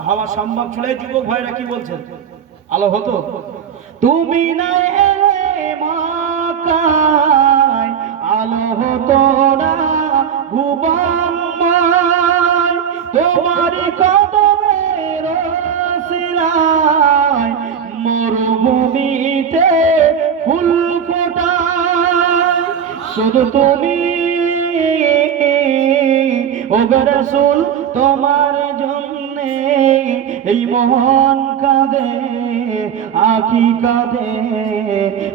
হওয়া সম্ভব ছিল? যুবক ভাইরা কি বলছেন? আলো হতো? তুমি না এলে মক্কায় আলো হতো না ভুবনময়। তোমার কদমের ওসিলায় মরুভূমিতে ফুল ফুটে শুধু তুমি ও গো রাসূল তোমার জন্যে এই মহান কাঁদে, আখি কাঁদে,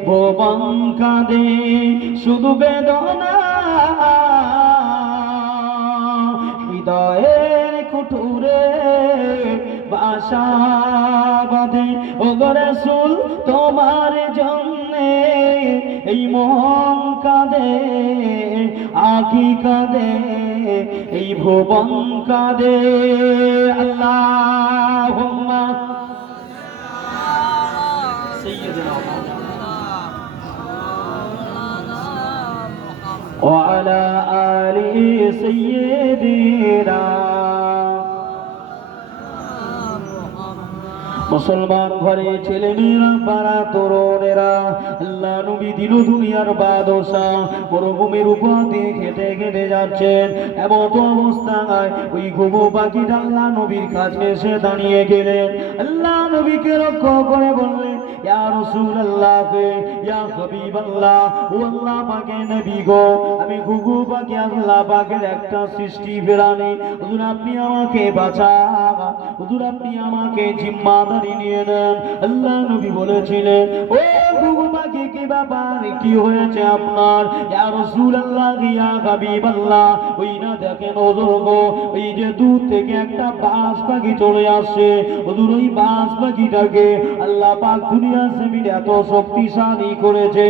ভুবন কাঁদে, শুধু বেদনা হৃদয়ের কুঠুরে বাসা বাঁধে। ও গো রাসূল তোমার জন্যে এই মন কাঁদে, আখি কাঁদে, এই ভুবন কাঁদে। আল্লাহুম্মা সাইয়্যিদিনা ওয়া আলা আলি সাইয়্যিদিনা। মুসলমান ঘরে ছেলে মেয়েরা, পাড়া তরুণেরা, আল্লাহ নবী দিন দুনিয়ার বাদশাহ মরুভূমির উপর দিয়ে হেঁটে হেঁটে যাচ্ছেন। এমত অবস্থায় ওই ঘুঘু পাখিটা আল্লাহ নবীর কাছে এসে দাঁড়িয়ে গেলেন। আল্লাহ নবীকে লক্ষ্য করে বললেন, ইয়া রাসূলুল্লাহ, ইয়া হাবিবাল্লাহ, ও আল্লাহ পাকের নবী গো, আমি ঘুঘু পাখি আল্লাহ পাকের একটা সৃষ্টি প্রাণী, হুজুর আপনি আমাকে বাঁচান, হুজুর আপনি আমাকে জিম্মাদারি নিয়ে নেন। আল্লাহ নবী বলেছিলেন, ও ঘুঘু পাখি কি ব্যাপার, কি হয়েছে আপনার? ইয়া রাসূলুল্লাহ, ইয়া হাবিবাল্লাহ, ওই না দেখেন হুজুর গো, ওই যে দূর থেকে একটা বাজ পাখি চলে আসছে, হুজুর ওই বাজ পাখিটাকে আল্লাহ পাক দুনিয়া জমিন এত শক্তিশালী করেছে,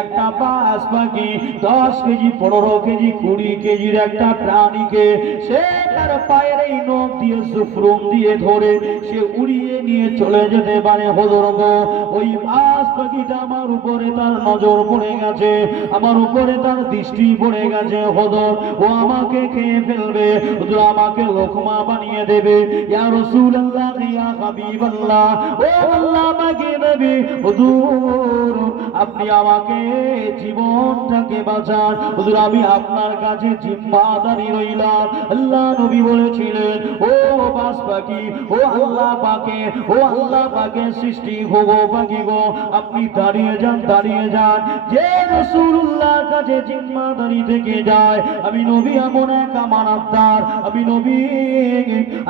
একটা বাজ পাখি 10 কেজি 15 কেজি 20 কেজির একটা প্রাণীকে সে তার পায়ের এই নখ দিয়ে সুফরুম দিয়ে ধরে সে উড়িয়ে নিয়ে চলে যেতে পারে। হুজুর গো, ওই বাজ পাখিটা আমার উপরে তার নজর পড়ে গেছে, আমার উপরে তার দৃষ্টি পড়ে গেছে। হুজুর ও আমাকে খেয়ে ফেলবে, হুজুর আমাকে লোকমা বানিয়ে দেবে। ইয়া রাসূলুল্লাহ, ইয়া হাবিবাল্লাহ, ও আল্লাহ পাকের নবী, হুজুর আপনি আমাকে জীবনটাকে বাঁচান, হুজুর আমি আপনার কাছে জিম্মাদারি রইলাম। আল্লাহ নবী বলেছিলেন, ও বাজ পাখি, ও আল্লাহ পাকে, ও আল্লাহ পাকের সৃষ্টি ঘুঘু পাখি গো, আপনি দাঁড়িয়ে যান, দাঁড়িয়ে যান। যে রাসূলুল্লাহর কাছে জিম্মাদারি থেকে যায়, আমি নবী এমন এক আমানতদার, আমি নবী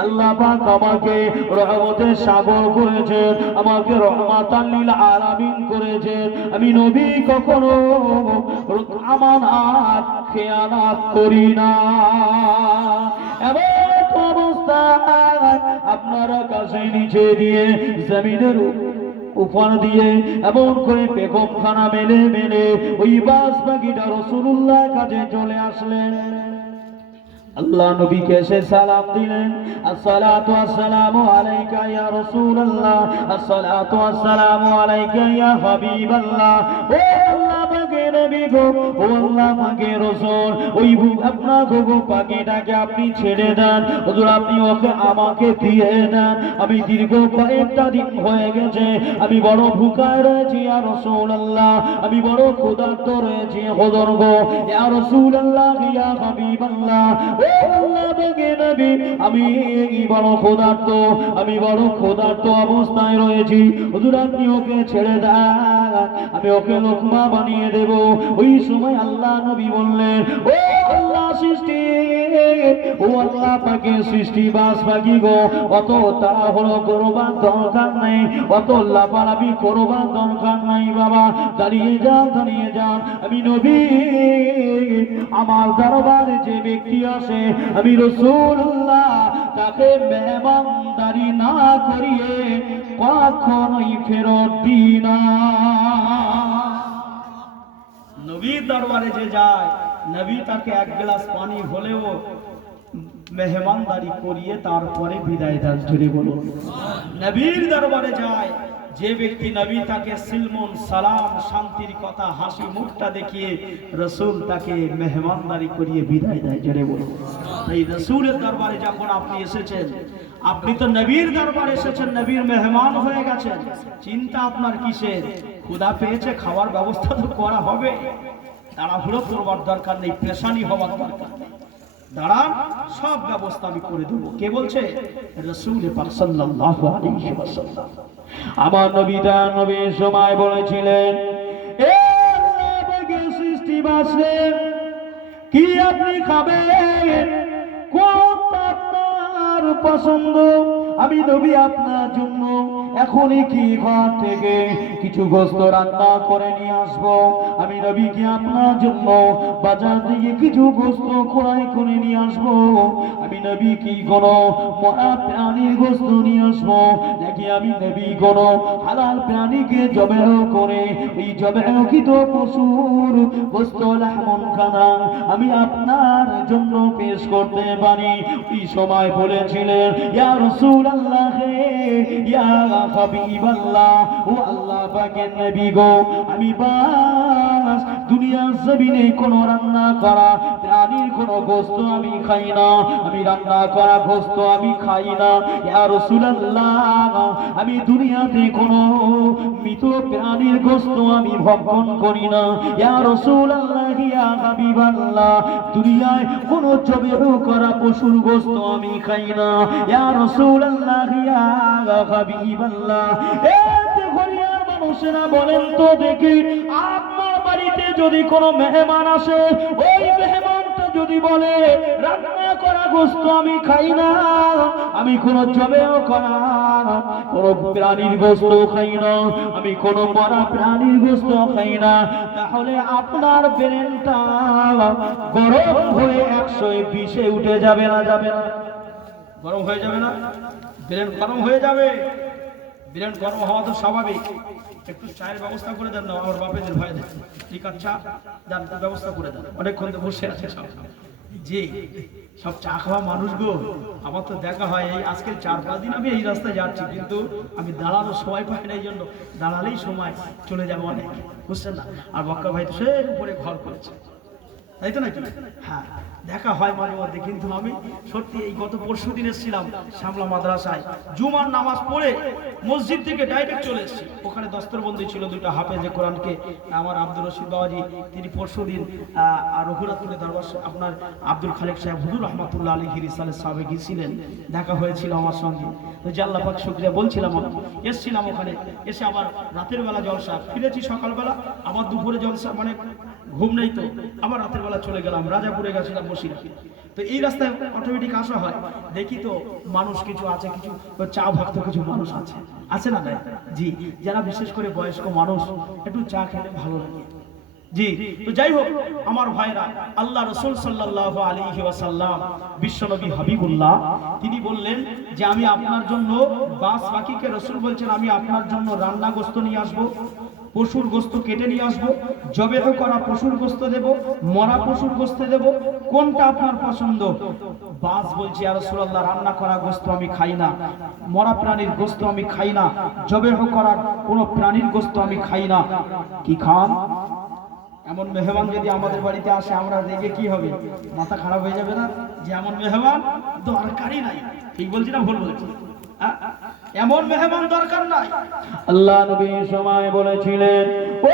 আল্লাহ পাক আমাকে রহমতের সাগর করেছেন, আমাকে রহমাতাল লিল আলামিন করেছেন। আমি নবী কখনো আমানত খেয়ানত করি না। এমন অবস্থায় আপনারা কাছে নিচে দিয়ে জমিনের উপর দিয়ে এমন করে বেগমখানা মেলে মেলে ওই বাজ পাখিটা রাসূলুল্লাহর কাছে চলে আসলেন। আল্লাহ নবীকে এসে সালাম দিলেন, আসসালাতু ওয়াসসালামু আলাইকা ইয়া রাসূলুল্লাহ, আসসালাতু ওয়াসসালামু আলাইকা ইয়া হাবিবাল্লাহ। ও আল্লাহ পাকের নবী গো, ও আল্লাহ পাকের রাসূল, ওই আপনার ঘুঘু পাখিটাকে আপনি ছেড়ে দেন, হুজুর আপনি ওকে আমাকে দিয়ে দেন। আমি দীর্ঘ কয়েকটা দিন হয়ে গেছে, আমি বড় ভুখায় রয়েছি ইয়া রাসূলুল্লাহ, আমি বড় ক্ষুধার্ত রয়েছি। হুজুর গো, ইয়া রাসূলুল্লাহ, ইয়া হাবিবাল্লাহ, আমি বড় ক্ষুধার্ত, আমি বড় ক্ষুধার্ত অবস্থায় রয়েছি, হুজুর আপনি ওকে ছেড়ে দেন, আমি ওকে লোকমা বানিয়ে দেব। ওই সময় আল্লাহ নবী বললেন, ও আল্লাহ সৃষ্টি, ও আল্লাহ পাকের সৃষ্টি বাজ পাখি গো, অত তাড়াহুড়ো করবার দরকার নেই, অত লাফালাফি করবার দরকার নাই বাবা, দাঁড়িয়ে যান, দাঁড়িয়ে যান। আমি নবী আমার দরবারে যে ব্যক্তি আসে, আমি রাসূলুল্লাহ তাকে মেহমানদারি না করিয়ে কখনোই ফেরত দিই না। নবীর দরবারে যে যায়, নবী তাকে এক গ্লাস পানি হলেও মেহমানদারি করিয়ে তারপরে বিদায় দেন। জোরে বলুন, নবীর দরবারে যায় যে ব্যক্তি, নবী তাকে সিলমুন সালাম শান্তির কথা হাসি মুখটা দেখিয়ে রাসূল তাকে মেহমানদারি করিয়ে বিদায় দেয়। জোরে বলুন। এই রাসূলের দরবারে যখন আপনি এসেছেন, আপনি তো নবীর দরবারে এসেছেন, নবীর মেহমান হয়ে গেছেন, চিন্তা আপনার কিসের? ক্ষুধা পেয়েছে, খাওয়ার ব্যবস্থা তো করা হবে, তাড়াহুড়ো করবার দরকার নেই, পেরেশানি হওয়ার দরকার নেই, দাঁড়ান, সব ব্যবস্থা আমি করে দেবো। কে বলছে? রাসূল পাক সাল্লাল্লাহু আলাইহি ওয়াসাল্লাম। আমার নবী নবীর সময় বলেছিলেন, এ আল্লাহ পাকের সৃষ্টি বাসলেন, কি আপনি খাবেন, কোনটা আপনার পছন্দ? আমি নবী আপনার জন্য এখনই কি ঘর থেকে কিছু গোশত রান্না করে নিয়ে আসবো। আমি নবী কি আপনার জন্য বাজার থেকে কিছু গোশত ক্রয় করে নিয়ে আসবো। আমি নবী কি কোনো মরা প্রাণীর গোশত নিয়ে আসবো, নাকি আমি নবী কোনো হালাল প্রাণীকে জবেহ করে ওই জবেহকৃত পশুর গোশত লাহমুন খানা আমি আপনার জন্য পেশ করতে পারি? ওই সময় বলেছিলেন, ইয়া রাসূলুল্লাহ, ইয়া হাবিবাল্লাহ, ও আল্লাহ পাকের নবী গো, আমি বাস দুনিয়ার জমিনে কোনো রান্না করা প্রাণীর কোনো গোশত আমি খাই না, আমি রান্না করা গোশত আমি খাই না। ইয়া রাসূলুল্লাহ, আমি দুনিয়াতে কোনো মৃত প্রাণীর গোশত আমি ভক্ষণ করি না। ইয়া রাসূলুল্লাহ, ইয়া হাবিবাল্লাহ, দুনিয়ায় কোনো জবেহ করা পশুর গোশত আমি খাই না। ইয়া রাসূলুল্লাহ, ইয়া হাবিবাল্লাহ। ঘরিয়ার মানুষেরা বলেন তো দেখি, আপনার বাড়িতে যদি কোনো মেহমান আসে, ওই মেহমানটা যদি বলে রান্না করা গোশত আমি খাই না, আমি কোনো জবেহ করা কোনো প্রাণীর গোশত খাই না, আমি কোনো মরা প্রাণীর গোশত খাই না, তাহলে আপনার ব্রেনটা গরম হয়ে 120-এ উঠে যাবে না? যাবে না? গরম হয়ে যাবে না? ব্রেন গরম হয়ে যাবে। ব্রেন গরম হওয়া তো স্বাভাবিক। একটু চায়ের ব্যবস্থা করে দেন না, আমার বাপেদের ভয় দেন। ঠিক আছে, দেন, ব্যবস্থা করে দেন, অনেকক্ষণ তো বসে আছে সব। জি, সব চা খাওয়া মানুষ গো, আমার তো দেখা হয় এই আজকে 4-5 দিন আমি এই রাস্তায় যাচ্ছি, কিন্তু আমি দাঁড়ানোর সময় পাই না, এই জন্য দাঁড়ালেই সময় চলে যাবে অনেক, বুঝছেন না? আর বক্কা ভাই তো সে উপরে ঘর করেছে, তাই তো নাকি? হ্যাঁ, দেখা হয় মাঝে মধ্যে। কিন্তু আমি সত্যি এই গত পরশু দিন এসেছিলাম শামলা মাদ্রাসায়, জুমার নামাজ পড়ে মসজিদ থেকে ডাইরেক্ট চলে এসেছি। ওখানে দস্তরবন্দি ছিল 2টা হাফেজে কোরআনকে, আমার আব্দুর রশিদ বাবাজি, তিনি পরশু দিন আর রঘুনাথপুরে দরবার আপনার আব্দুল খালেক সাহেব হুজুর রহমাতুল্লাহ আলাইহি রিসালের সাহেব গিয়েছিলেন, দেখা হয়েছিল আমার সঙ্গে। তো যে আল্লাহ পাক শুকরিয়া বলছিলাম, আমি এসেছিলাম ওখানে, এসে আবার রাতের বেলা জলসা, ফিরেছি সকালবেলা, আবার দুপুরে জলসা, মানে ঘুম নেই তো, আবার রাতের বেলা চলে গেলাম, রাজাপুরে গেছিলাম বসিরহাটে। তো এই রাস্তায় অটোমেটিক আসা হয়, দেখি তো মানুষ কিছু আছে, কিছু চা ভক্ত কিছু মানুষ আছে, আছে না? নাই? জি, যারা বিশেষ করে বয়স্ক মানুষ একটু চা খেলে ভালো লাগে। জি, তো যাই হোক আমার ভাইরা, আল্লাহ রাসূল সাল্লাল্লাহু আলাইহি ওয়াসাল্লাম বিশ্বনবী হাবিবুল্লাহ, তিনি বললেন যে আমি আপনার জন্য বাস বাকিকে রাসূল বলছেন আমি আপনার জন্য রান্না গোশত নিয়ে আসবো, পশুর গোশত কেটে নিয়ে আসবো, জবেহ করা পশুর গোশত দেব, মরা পশুর গোশত দেব, কোনটা আপনার পছন্দ? বাস বলছে, ইয়া রাসূলুল্লাহ, রান্না করা গোশত আমি খাই না, মরা প্রাণীর গোশত আমি খাই না, জবেহ করা কোনো প্রাণীর গোশত আমি খাই না। কি খান? এমন মেহমান যদি আমাদের বাড়িতে আসে, আমরা রেগে কি হবে? মাথা খারাপ হয়ে যাবে না? যে এমন মেহমান দরকারই নাই। ঠিক বলছি না ভুল বলছি? এমন মেহমান দরকার নাই। আল্লাহ নবী সময় বলেছিলেন, ও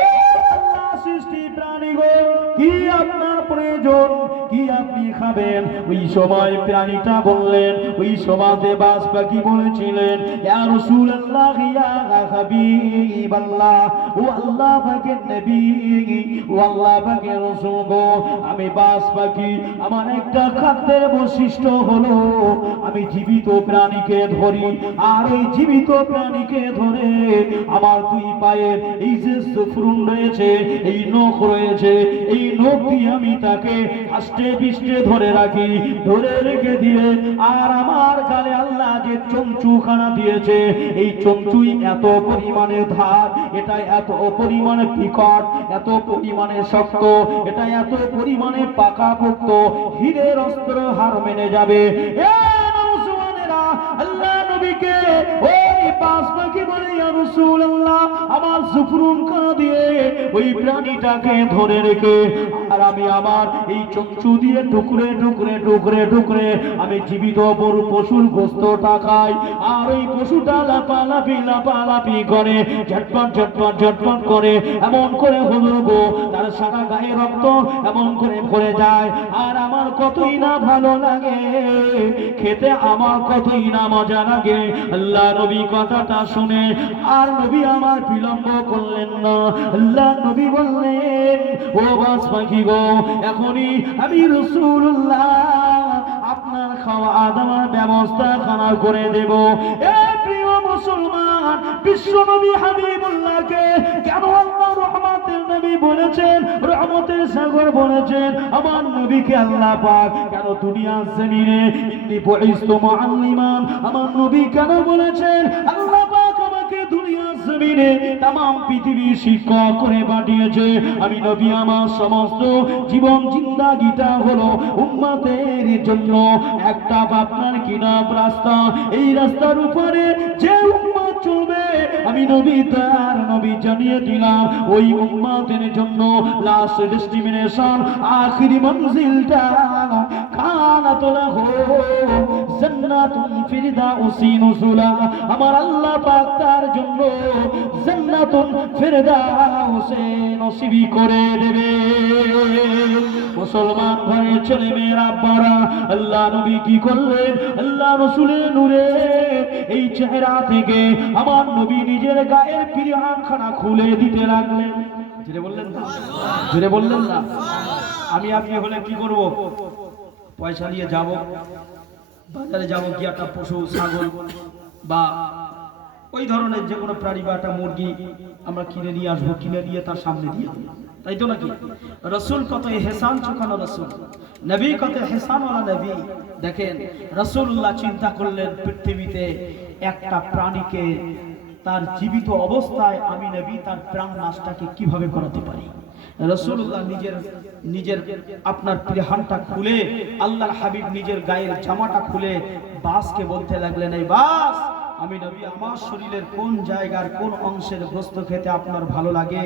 আল্লাহ সৃষ্টি প্রাণীগণ, কি আপনার প্রয়োজন, কি আপনি খাবেন? ওই সময় প্রাণীটা বললেন, ওই সমাজে বাস পাখি বলেছিলেন, ইয়া রাসূলুল্লাহ, ইয়া হাবিবাল্লাহ, ও আল্লাহ পাকের নবী, ও আল্লাহ পাকের রাসূল গো, আমি বাস পাখি, আমার একটা খাদ্যের বৈশিষ্ট্য হলো আমি জীবিত প্রাণীকে ধরি, আর ওই জীবিত প্রাণীকে ধরে আমার 2 পায়ের এই যে জফরুন রয়েছে, এই নখ রয়েছে, এই নখ দিয়ে আমি তাকে আষ্টে পিষ্টে ধরে রাখি, ধরে রেখে দিয়ে, আর আমার গালে আল্লাহ যে চঞ্চুখানা দিয়েছে, এই চঞ্চুই এত পরিমাণে ধার, এটা এত পরিমাণে বিকট, এত পরিমাণে শক্ত, এটা এত পরিমাণে পাকাপোক্ত, হীরের অস্ত্র হার মেনে যাবে। আল্লাহ নবীকে ওই বাস পাখি বলে, ইয়া রাসূলুল্লাহ, আমার জফরুন খানা দিয়ে ওই প্রাণীটাকে ধরে রেখে, আর আর আমি আমার এই চক্ষু দিয়ে টুকরে টুকরে টুকরে টুকরে আমি জীবিত পশুর গোস্তটা খাই, আর ওই পশুটা লাপালাপি করে, ঝটপট ঝটপট ঝটপট করে এমন করে হলো গো, তার সারা গায়ে রক্ত এমন করে পড়ে যায়, আর আমার কতই না ভালো লাগে খেতে, আমার কতই না মজা লাগে। আল্লাহ নবী কথাটা শুনে আর নবী আমার বিলম্ব করলেন না। আল্লাহ নবী বললেন, ও বাস পাখি গো, এখনই আমি রাসূলুল্লাহ আপনার খাওয়া দাওয়ার ব্যবস্থা খানা করে দেব। এ প্রিয় মুসলমান, বিশ্ব নবী হাবিবুল্লাহকে কেন আল্লাহ রহমতের নবী বলেছেন, রহমতের সাগর বলেছেন? আমার নবীকে আল্লাহ পাক কেন দুনিয়ার জমিনে ইন্নী বুইস্তু মুআল্লিমান, আমার নবী কেন বলেছেন আল্লাহ পাক আমাকে দুনিয়ার জমিনে तमाम পৃথিবী শিক্ষা করে পাঠিয়েছে? আমি নবী আমার সমস্ত জীবন জিন্দাগিটা হলো উম্মতের জন্য। একটা আপনার কিনাব রাস্তা, এই রাস্তার উপরে যে উম্মত চলবে আমি নবী তার নবী জানিয়ে দিলাম ওই উম্মতের জন্য লাস্ট ডেস্টিনেশন আখিরি মঞ্জিলটা কানাত লাহু জান্নাতুন ফিরদাউসি নুজুলা, আমার আল্লাহ পাক তার জন্য জান্নাতুন ফিরদাউসে নসিব করে দেবে। মুসলমান ঘরের ছেলে মেয়েরা আব্বারা, আল্লাহ নবী কি করলেন? আল্লাহ রাসূলের নূরে এই চেহারা থেকে আমার নবী নিজের গায়ের পিরানখানা খুলে দিতে লাগলেন। জোরে বললেন না? জোরে বললেন না? আমি আপনি হলে কি করব? পয়সা নিয়ে যাব, বাজারে যাব, কি একটা পশু ছাগল বা ওই ধরনের যে কোনো প্রাণী বা একটা মুরগি আমরা কিনে নিয়ে আসবো, কিনে নিয়ে তার সামনে দিয়ে, তাই তো নাকি? রাসূল কত ইহসান চুকানো রাসূল, নবী কত ইহসানওয়ালা নবী। দেখেন রাসূলুল্লাহ চিন্তা করলেন পৃথিবীতে একটা প্রাণীকে তার জীবিত অবস্থায় আমি নবী তার প্রাণ নাশটাকে কিভাবে করাতে পারি। রাসূলুল্লাহ নিজের আপনার পিরানটা খুলে, আল্লাহর হাবিব নিজের গায়ের জামাটা খুলে বাসকে বলতে লাগলেন, এই বাস, আমি নবী আমার শরীরের কোন জায়গার কোন অংশের গোশত খেতে আপনার ভালো লাগে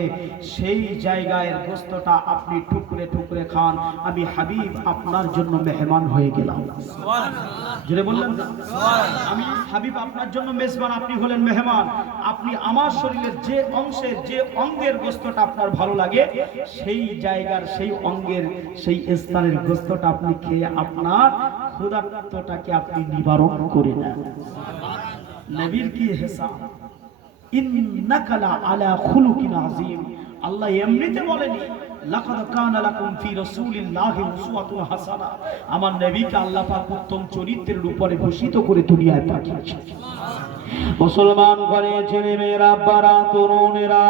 সেই জায়গায় গোশতটা আপনি টুকরে টুকরে খান, আমি হাবিব আপনার জন্য মেহমান হয়ে গেলাম। সুবহানাল্লাহ, জোরে বললেন না? সুবহানাল্লাহ। আমি হাবিব আপনার জন্য মেজবান, আপনি হলেন মেহমান। আপনি আমার শরীরের যে অংশের যে অঙ্গের গোশতটা আপনার ভালো লাগে সেই জায়গার সেই অঙ্গের সেই স্থানের গোশতটা আপনি খেয়ে আপনার ক্ষুধার্তটাকে আপনি নিবারণ করে নেন। নবীর কি হিসাব, ইন্নাকা লা আলা খুলুকিন আযীম। আল্লাহ এমনিতে বলেনি লাকাদ কানা লাকুম ফি রাসূলিল্লাহি উসওয়াতুন হাসানাহ, আমার নবীকে আল্লাহ পাক উত্তম চরিত্রের উপরে ভূষিত করে দুনিয়ায় পাঠিয়েছেন। মুসলমান ঘরে ছেলে মেয়েরা, আব্বারা, তরুণেরা,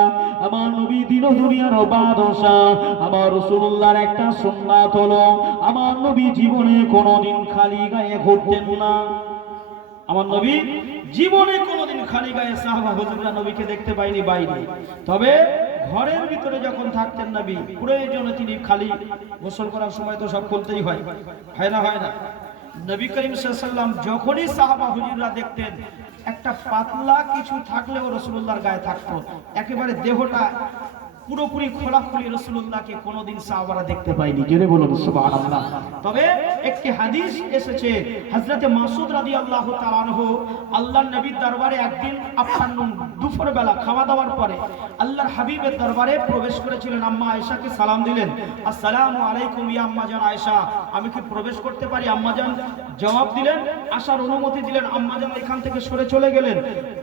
আমার নবী দিন দুনিয়ার বাদশা, আমার রাসূলুল্লাহর একটা সুন্নাত হলো আমার নবী জীবনে কোনোদিন খালি গায়ে ঘুরতেন না। আমার নবী জীবনে কোনোদিন খালি গায়ে সাহাবা হুজুররা নবীকে দেখতে পায়নি বাইরে, তবে ঘরের ভিতরে যখন থাকতেন নবী প্রয়োজনে তিনি খালি গোসল করার সময় তো সব খুলতেই হয়, হয় না? হয় না? নবী করিম সাল্লাল্লাহু আলাইহি ওয়াসাল্লাম যখনই সাহাবা হুজুররা দেখতেন একটা পাতলা কিছু থাকলেও রাসূলুল্লাহর গায়ে থাকতো, একেবারে দেহটা পুরোপুরি খোলাখুলি রাসূলুল্লাহকে কোনোদিন সাহাবারা দেখতে পায়নি। জোরে বলুন সুবহানাল্লাহ। তবে একটি হাদিস এসেছে, হযরতে মাসউদ রাদিয়াল্লাহু তাআলা আনহু আল্লাহর নবীর দরবারে একদিন আপনার দুপুর বেলা খাওয়া দাওয়ার পরে আল্লাহর হাবিবের দরবারে প্রবেশ করেছিলেন। আম্মা আয়েশাকে সালাম দিলেন, আসসালামু আলাইকুম ইয়া আম্মা জান আয়েশা, আমি কি প্রবেশ করতে পারি? আম্মা জান জবাব দিলেন, আসার অনুমতি দিলেন। আম্মা জান এখান থেকে সরে চলে গেলেন।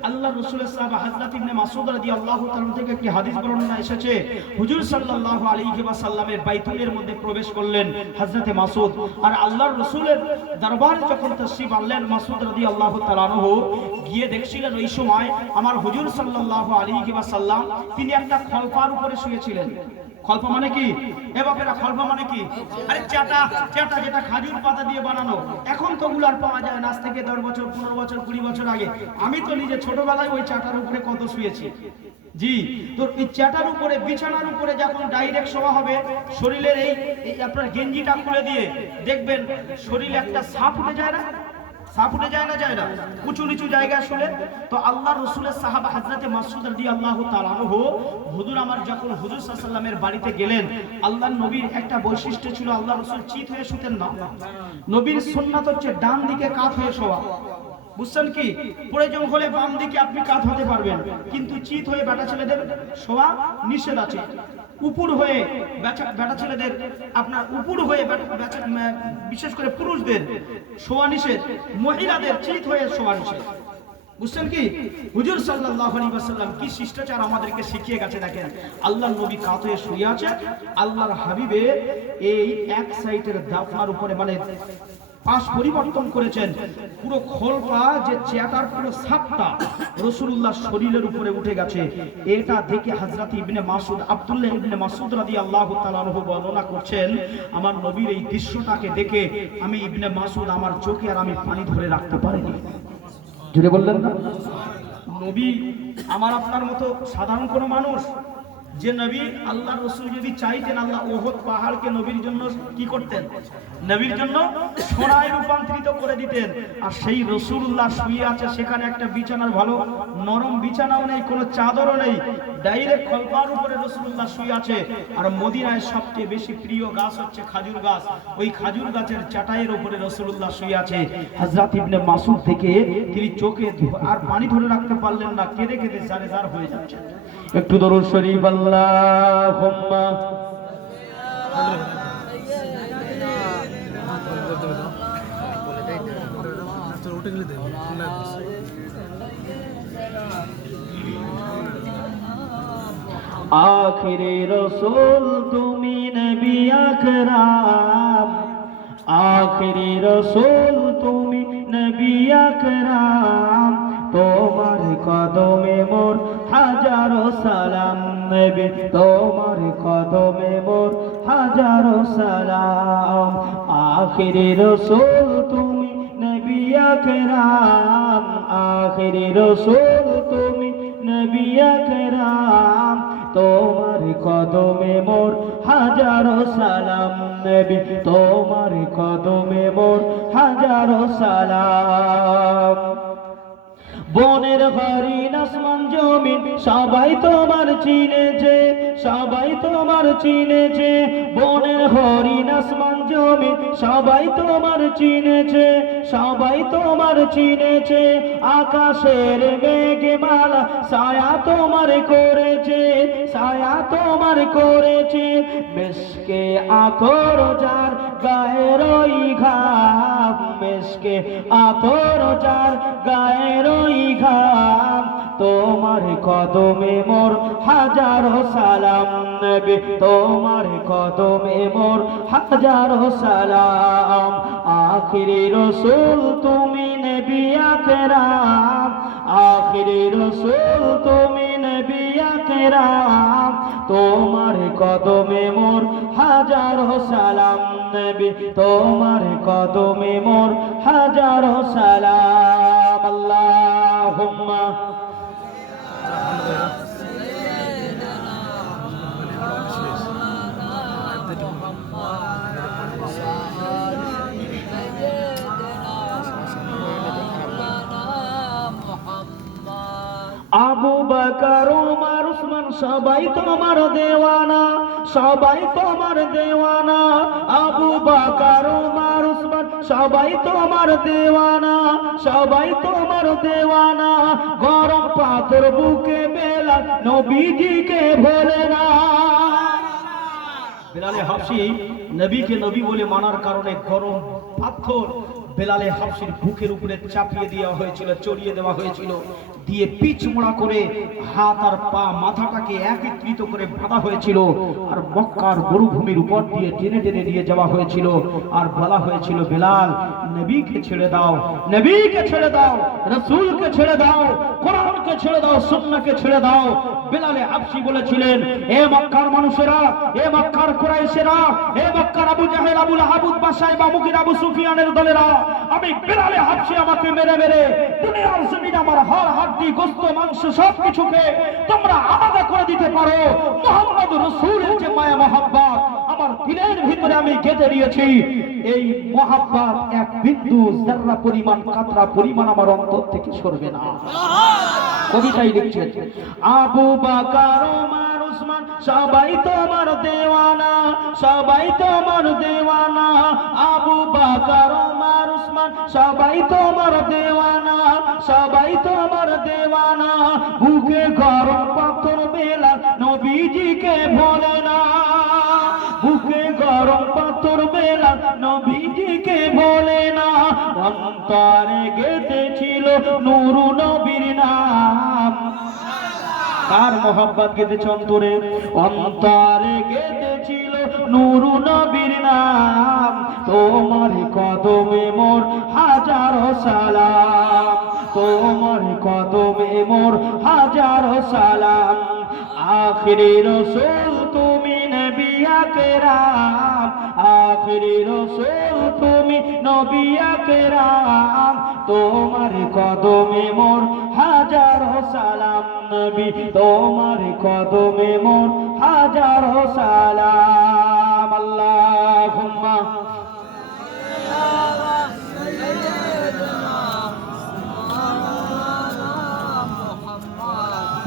আল্লাহর রাসূলের সাহাবা হযরত ইবনে মাসউদ রাদিয়াল্লাহু তাআলা থেকে একটি হাদিস বর্ণনা এসেছে, হুজুর সাল্লাল্লাহু আলাইহি ওয়াসাল্লামের বাইতুলের মধ্যে প্রবেশ করলেন হযরতে মাসউদ, আর আল্লাহর রাসূলের দরবারে যখন তাশরীফ আনলেন মাসউদ রাদিয়াল্লাহু তাআলা আনহু গিয়ে দেখছিলেন ওই সময় আমার হুজুর সাল্লাল্লাহু আলাইহি ওয়াসাল্লাম তিনি একটা খলপার উপরে শুয়েছিলেন। খলপা মানে কি? এ বাপেরা, খলপা মানে কি? আরে চাটা, চাটা যেটা খাজুর পাতা দিয়ে বানানো, এখন তো গুলার পাওয়া যায় না, আজ থেকে 10 বছর 15 বছর 20 বছর আগে আমি তো নিজে ছোটবেলায় ওই চাটার উপরে কত শুয়েছি। জি, তো এই চাটার উপরে বিছানার উপরে যখন ডাইরেক্ট শোয়া হবে, শরীরের এই আপনার গেঞ্জিটা খুলে দিয়ে দেখবেন শরীরে একটা সাপ উঠে যায় না? সাপ উঠে যায় না, যায় না, উঁচু নিচু জায়গায় শুলে। তো আল্লাহ রসুলের সাহাবা হযরতে মাসউদ রাদিয়াল্লাহু তাআলা আনহু, হুজুর আমার যখন হুজুর সাল্লাল্লাহু আলাইহি ওয়াসাল্লামের বাড়িতে গেলেন, আল্লাহর নবীর একটা বৈশিষ্ট্য ছিল, আল্লাহ রসুল চিত হয়ে শুতেন না। নবীর সুন্নাত হচ্ছে ডান দিকে কাত হয়ে শোয়া, বুঝছেন কি? প্রয়োজন হলে বাম দিকে আপনি কাত হতে পারবেন, কিন্তু চিত হয়ে বেটা ছেলেদের শোয়া নিষেধ আছে। উপর হয়ে বেটা ছেলেদের আপনার উপর হয়ে বিশেষ করে পুরুষদের শোয়া নিষেধ, মহিলাদের চিত হয়ে শোয়া নিষেধ, বুঝছেন কি? হুজুর সাল্লাল্লাহু আলাইহি ওয়াসাল্লাম কি শিষ্টাচার আমাদেরকে শিখিয়ে গেছে দেখেন। আল্লাহর নবী কাত হয়ে শুয়ে আছে, আল্লাহর হাবিবের এই এক সাইডের দাফনার উপরে মানে পাশ পরিবর্তন করেছেন, পুরো খোলপা যে চেয়ারটার পুরো সাতটা রাসূলুল্লাহ শরীরের উপরে উঠে গেছে। এটা দেখে হযরত ইবনে মাসউদ, আব্দুল্লাহ ইবনে মাসউদ রাদিয়াল্লাহু তাআলা আনহু বর্ণনা করছেন, আমার নবীর এই দৃশ্যটাকে দেখে আমি ইবনে মাসউদ আমার চোখে আর আমি পানি ধরে রাখতে পারিনি। জুড়ে বললেন না? নবী আমার আপনার মতো সাধারণ কোনো মানুষ, যে নবী আল্লাহ রসুল যদি চাইতেন, আল্লাহ ওহদ পাহাড়কে নবীর জন্য কি করতেন? নবীর জন্য সোনায় রূপান্তরিত করে দিতেন। আর সেই রাসূলুল্লাহ শুয়ে আছে, সেখানে একটা বিছানার ভালো নরম বিছানাও নেই, কোনো চাদরও নেই, ডাইরেক্ট খলপার উপরে রাসূলুল্লাহ শুয়ে আছে। আর মদিনায় সবচেয়ে বেশি প্রিয় গাছ হচ্ছে খাজুর গাছ, ওই খাজুর গাছের চাটাইয়ের উপরে রাসূলুল্লাহ শুয়ে আছে। হযরত ইবনে মাসউদ থেকে তিনি চোখে আর পানি ধরে রাখতে পারলেন না, কেঁদে কেঁদে জারে জার হয়ে যাচ্ছে। একটু দরুদ শরীফ আল্লাহুম্মা আখিরে রসুল তুমি নবী আকরাম, আখিরে রসুল তুমি নবী আকরাম, তোমার কদমে মোর হাজারো সালাম নবী, তোমার কদমে মোর হাজারো সালাম। আখিরে রসুল তুমি নবী আকরাম, আখিরে রসুল তুমি নবী আকরাম, তোমার কদমে মোর হাজারো সালাম নবী, তোমার কদমে মোর হাজারো সালাম। বনের হরিণ আসমান জমিন সবাই তোমার চিনেছে, সবাই তোমার চিনেছে, বনের হরিণ আসমান জমিন সবাই তোমার চিনেছে, সবাই তোমার চিনেছে। আকাশের মেঘমালা ছায়া তোমার করেছে, ছায়া তোমার করেছে। মেশকে আতর যার গায়ের ওই ঘাম, মেশকে আতর যার গায়ের ওই ঘাম, তোমার কদমে মোর হাজারো সালাম নবী, তোমার কদমে মোর হাজারো সালাম। আখিরে রসুল তুমি নবী আকরাম, আখিরে রসুল তুমি নবী আকরাম, তোমার কদমে মোর হাজারো সালাম নবী, তোমার কদমে মোর হাজারো সালাম। আল্লাহুম্মা আবু বকর ওমর উসমান সবাই তোমার দেওয়ানা, সবাই তোমার দেওয়ানা। আবু বকর ওমর উসমান সবাই তোমার দেওয়ানা, সবাই তোমার দেওয়ানা। গরম পাথর বুকে বেলাল নবীজিকে ভোলে না। বেলালে হাবশি নবীকে নবী বলে মানার কারণে গরম পাথর বেলালে হাবশির বুকের উপরে চাপিয়ে দেওয়া হয়েছিল, চড়িয়ে দেওয়া হয়েছিল, দিয়ে পিচ মোড়া করে হাত আর পা মাথাটাকে একত্রিত করে বাঁধা হয়েছিল। আর মক্কার মরুভূমির উপর দিয়ে টেনে টেনে নিয়ে যাওয়া হয়েছিল। আর বলা হয়েছিল, বেলাল নবীকে ছেড়ে দাও, নবীকে ছেড়ে দাও, রাসূলকে ছেড়ে দাও, কোরআনকে ছেড়ে দাও, সুন্নাহকে ছেড়ে দাও। বেলালে হাবশি বলেছিলেন, এ মক্কার মানুষেরা, এ মক্কার কুরাইশেরা, এ মক্কার আবু জাহেল, আবু লাহাব, উতবা, সাইবা, মুগীরা, আবু সুফিয়ানের দলেরা, আমি বেলালে হাবশি আমাকে মেরে মেরে দুনিয়ার জমিনে আমার হাড় হাড্ডি গোশত মাংস সবকিছুকে তোমরা আলাদা করে দিতে পারো। মুহাম্মদ রাসূলের যে মায়া মহব্বত আমার দিলের ভিতরে আমি গেঁথে দিয়েছি। এই মহাব্বত এক বিন্দু যারা পরিমাণ কাতরা পরিমাণ আমার অন্তর থেকে সরবে না। কবিতাই লিখছেন, আবু বকর ওমর উসমান সবাই তোমার দেওয়ানা, সবাই তোমার দেওয়ানা। আবু বকর ওমর উসমান সবাই তোমার দেওয়ানা, সবাই তোমার দেওয়ানা। বুকে গরম পাথর বেলা নবীজিকে ভোলে না, বুকে গরম পাথর বেলা নবীজিকে ভোলে না। অন্তরে গেঁথেছিল নূর নবীর নাম। কার মোহাব্বত গেঁথেছে অন্তরে? অন্তরে গেঁথেছিল নূর নবীর নাম। তোমার কদমে মোর হাজারো সালাম, তোমার কদমে মোর হাজারো সালাম। আখিরি রাসূল তুমি নবী আকরাম, আখিরি রাসূল তুমি নবী আকরাম। তোমার কদমে মোর হাজারো সালাম নবী, তোমার কদমে মোর হাজারো সালাম। আল্লাহুম্মা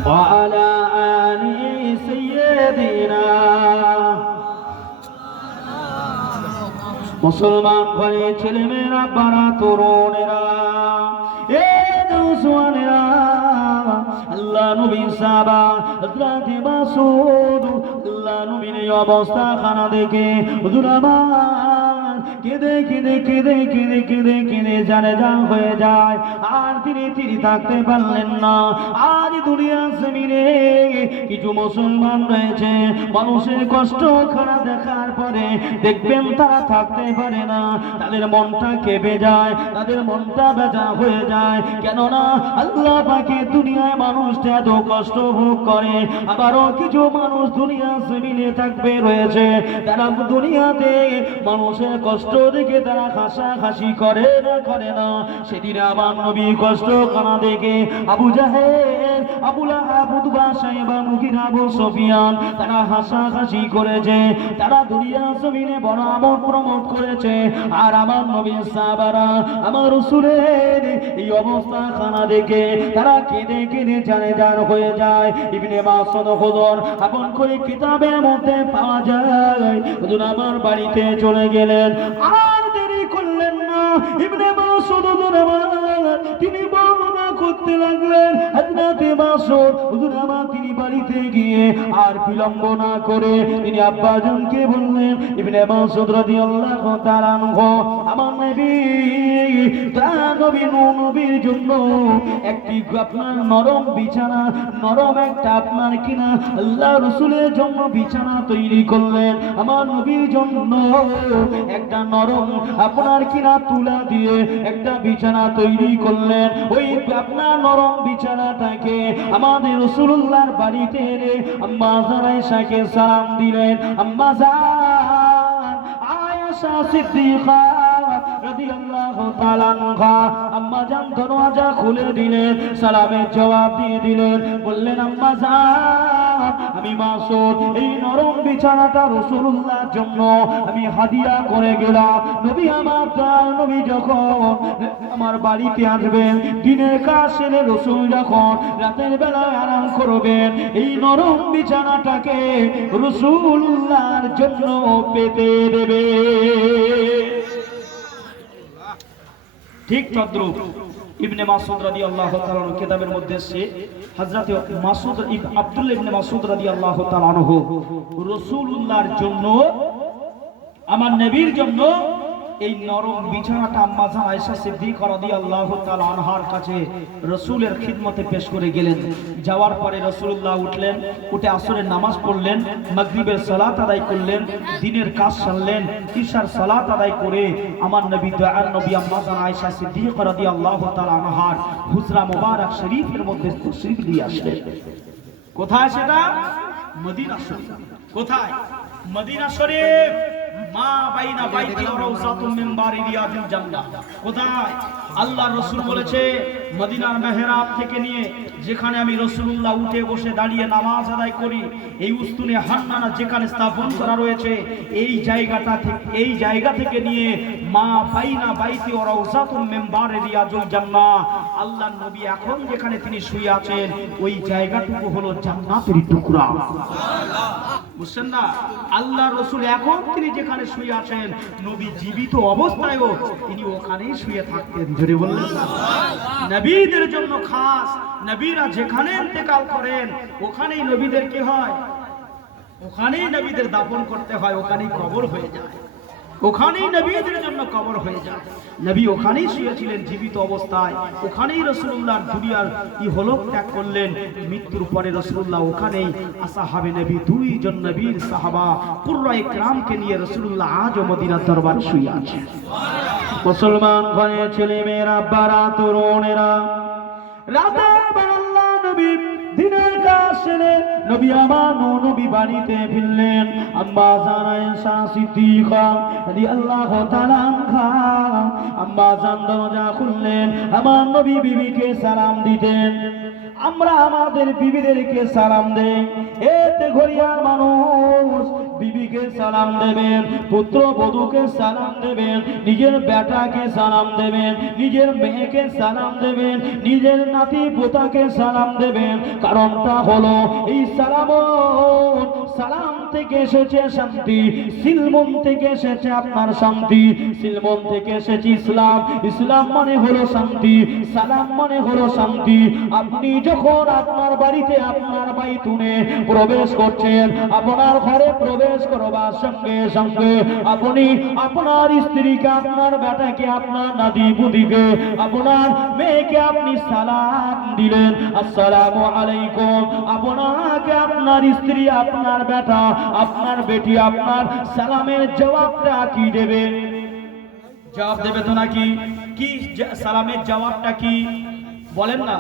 وعلى آل سيدنا। মুসলমান ঘরে ছেলে মেয়েরা বাড়া তরুণেরা এ নওজওয়ানেরা, আল্লাহ নবী সাহাবা হযরত মাসউদ আল্লাহ নবীর এই অবস্থা খানা দেখে হুজুর আমার কেঁদে কেঁদে কেঁদে কেঁদে কেঁদে কেঁদে জানে জান হয়ে যায়। আর তিনি থাকতে পারলেন না। আজ দুনিয়ার জমিনে কিছু মুসলমান রয়েছে, মানুষের কষ্ট খারাপ দেখার পরে দেখবেন তারা থাকতে পারে না, তাদের মনটা কেঁপে যায়, তাদের মনটা বেজা হয়ে যায়। কেননা আল্লাহ পাকে দুনিয়ায় মানুষটা এত কষ্ট ভোগ করে। আবারও কিছু মানুষ দুনিয়ার জমিনে থাকবে রয়েছে, তারা দুনিয়াতে মানুষের কষ্ট দেখে তারা হাসাহাসি করে না। সেদিন আমার নবী কষ্ট কানা দেখে আবু জাহেল, আবু লাহাব, উতবা, সাইবা, মুগিরা, আবু সুফিয়ান তারা হাসাহাসি করেছে, তারা দুনিয়ার জমিনে বড় আমোদ প্রমোদ করেছে। আর আমার নবী সাহাবারা আমার রাসূলের এই অবস্থা খানা দেখে তারা কেঁদে কেঁদে জানে জান হয়ে যায়। ইবনে মাসউদ হুজুর আপন করে কিতাবের মধ্যে পাওয়া যায়, হুজুর আমার বাড়িতে চলে গেলেন, আর দেরি করলেন না। ইবনে মাসউদ হুজুর আমার তিনি বর্ণনা করতে লাগলেন, হযরত মাসউদ হুজুর আমার তিনি বাড়িতে গিয়ে আর বিলম্ব না করে তিনি আব্বাজানকে বললেন, ইবনে মাসউদ রাদিয়াল্লাহু তাআলা আনহু আমার নবী নবীর জন্য একটি আপনার নরম বিছানা, নরম একটা আপনার কিনা আল্লাহ রাসূলের জন্য বিছানা তৈরি করলেন। আমার নবীর জন্য একটা নরম আপনার কিনা তুলা দিয়ে একটা বিছানা তৈরি করলেন। ওই আপনার নরম বিছানাটাকে আমাদের রাসূলুল্লাহর বাড়িতে আম্মা জান আয়েশাকে সালাম দিলেন। আম্মা জান আয়েশা সিদ্দিকা রাদিয়াল্লাহু তাআলা আনহা আম্মা জান দরওয়াজা খুলে দিলেন, সালামের জবাব দিয়ে দিলেন, বললেন আম্মা জান আমি মাসউদ এই নরম বিছানাটা রাসূলুল্লাহর জন্য আমি হাদিয়া করে গেলাম। নবী আমার নবী যখন আমার বাড়িতে আসবেন, দিনের কাজ সেরে রাসূল যখন রাতের বেলায় আরাম করবেন, এই নরম বিছানাটাকে রাসূলুল্লাহর জন্য পেতে দেবে। ঠিক তদ্রূপ ইবনে মাসউদ রাদিয়াল্লাহু তাআলা আনহু কিতাবের মধ্যে সে হযরত মাসউদ আব্দুল্লাহ ইবনে মাসউদ রাদিয়াল্লাহু তাআলা আনহু রাসূলুল্লাহর জন্য আমার নবীর জন্য এই নরম বিছানাটা আম্মা জান আয়েশা সিদ্দিকা রাদিয়াল্লাহু তাআলা আনহার কাছে রাসূলের খিদমতে পেশ করে গেলেন। যাওয়ার পরে রাসূলুল্লাহ উঠলেন, উঠে আসরের নামাজ পড়লেন, মাগরিবের সালাত আদায় করলেন, দিনের কাজ সারলেন, ইশার সালাত আদায় করে আমার নবী দয়ার নবী আম্মা জান আয়েশা সিদ্দিকা রাদিয়াল্লাহু তাআলা আনহার হুজরা মুবারক শরীফের মধ্যে তশরিফ দিয়ে আসলেন। কোথায় সেটা? মদিনা শরীফ। কোথায়? মদিনা শরীফ। মা বাইনা বাইতি ওয়া রাউযাতুম মিন বারিয়াতিল জান্নাহ। কোথায়? আল্লাহ রাসূল বলেছে মদিনার মেহরাব থেকে নিয়ে যেখানে আমি রাসূলুল্লাহ উঠে বসে দাঁড়িয়ে নামাজ আদায় করি, এই উস্তুনে হান্নানা যেখানে স্থাপন করা রয়েছে, এই জায়গা থেকে নিয়ে মা বাইনা বাইতি ওয়া রাউযাতুম মিন বারিয়াতিল জান্নাহ, আল্লাহর নবী এখন যেখানে তিনি শুয়ে আছেন ওই জায়গাটুকু হলো জান্নাতের টুকরা। বুঝছেন না? আল্লাহ রাসূল এখন তিনি যেখানে শুয়ে আছেন, নবী জীবিত অবস্থায়ও তিনি ওখানেই শুয়ে থাকতেন। জোরে বললেন না? নবীদের জন্য খাস, নবীরা যেখানে ইন্তেকাল করেন ওখানেই নবীদের কি হয়? ওখানেই নবীদের দাফন করতে হয়, ওখানেই কবর হয়ে যায়, ওখানেই নবীদের জন্য কবর হয়ে যায়। নবী ওখানেই শুয়েছিলেন জীবিত অবস্থায়, ওখানেই রাসূলুল্লাহ দুনিয়ার ইহলোক ত্যাগ করলেন। মৃত্যুর পরে রাসূলুল্লাহ ওখানেই আসহাবে নবী, দুইজন নবীর সাহাবা কুররায়ে কিরামকে নিয়ে রাসূলুল্লাহ আজও মদিনার দরবারে শুয়ে আছেন। মুসলমান ঘরে ছেলে মেয়েরা, আব্বারা, তরুণেরা, রাতের বেলা আল্লাহ নবী দিনের কাজ সেরে নবী আমার নবী বাড়িতে ফিরলেন। আম্মা জান আয়েশা সিদ্দিকা রাদিয়াল্লাহু তাআলা আনহা, আম্মা জান দরজা খুললেন, আমার নবী বিবিকে সালাম দিতেন। আমরা আমাদের বিবিদেরকে সালাম দেই, এতে ঘরিয়ার মানুষ বিবিকে সালাম দেবেন, পুত্র বধূকে সালাম দেবেন, নিজের বেটাকে সালাম দেবেন, নিজের মেয়েকে সালাম দেবেন, নিজের নাতি পোতাকে সালাম দেবেন। কারণটা হলো এই সালাম থেকে এসেছে শান্তি, সিলমন থেকে এসেছে আপনার শান্তি, সিলমন থেকে এসেছে ইসলাম, ইসলাম মানে হলো শান্তি, সালাম মানে হলো শান্তি। আপনি যখন আপনার বাড়িতে আপনার বাইতুনে প্রবেশ করছেন, আপনার ঘরে প্রবেশ করবার সঙ্গে সঙ্গে আপনি আপনার স্ত্রীকে, আপনার বেটাকে, আপনার নাতি পুতিকে, আপনার মেয়েকে আপনি সালাম দিলেন, আসসালামু আলাইকুম। আপনাকে আপনার স্ত্রী, আপনার বেটা, আপনার বেটি আপনার সালামের জবাবটা কি দেবে? জবাব দেবে তো নাকি? কি সালামের জবাবটা কি বলেন না?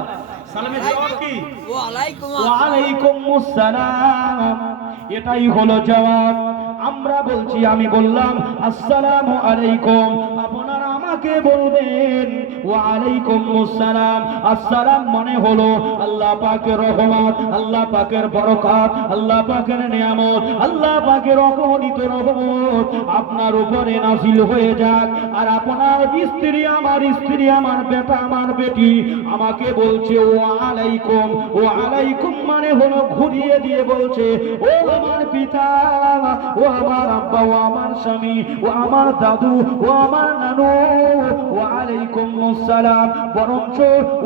সালামের জবাব কি? ওয়া আলাইকুমুস সালাম, এটাই হলো জবাব। আমরা বলছি, আমি বললাম আসসালামু আলাইকুম, আপনারা আমাকে বলবেন ওয়া আলাইকুমুস সালাম। আসসালাম মানে হলো আল্লাহ পাকের রহমত, আল্লাহ পাকের বরকত, আল্লাহ পাকের নিয়ামত, আল্লাহ পাকের অগণিত রহমত আপনার উপরে নাযিল হয়ে যাক। আর আপনার স্ত্রী, আমার বেটা, আমার বেটি আমাকে বলছে ওয়া আলাইকুম। ওয়া আলাইকুম মানে হলো ঘুরিয়ে দিয়ে বলছে ও আমার পিতা, ও আমার আব্বা, ও আমার স্বামী, ও আমার দাদু, ও আমার নানু, ওয়া আলাইকুমুস সালাম। বরঞ্চ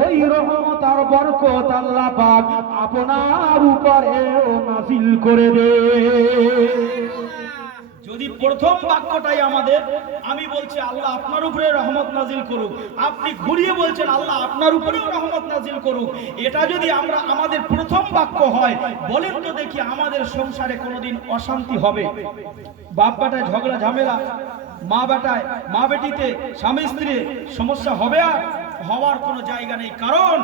ওই রহমত আর বরকত আল্লাহ পাক আপনার উপরেও নাযিল করে দে। যদি প্রথম বাক্যটাই আমাদের, আমি বলছি আল্লাহ আপনার উপরে রহমত নাজিল করুক, আপনি ঘুরিয়ে বলছেন আল্লাহ আপনার উপরেও রহমত নাজিল করুক, এটা যদি আমাদের প্রথম বাক্য হয়, বলেন তো দেখি আমাদের সংসারে কোনোদিন অশান্তি হবে? বাপ বেটায় ঝগড়া ঝামেলা, মা বেটায়, মা বেটিতে, স্বামী স্ত্রী সমস্যা হবে? আর হওয়ার কোনো জায়গা নেই। কারণ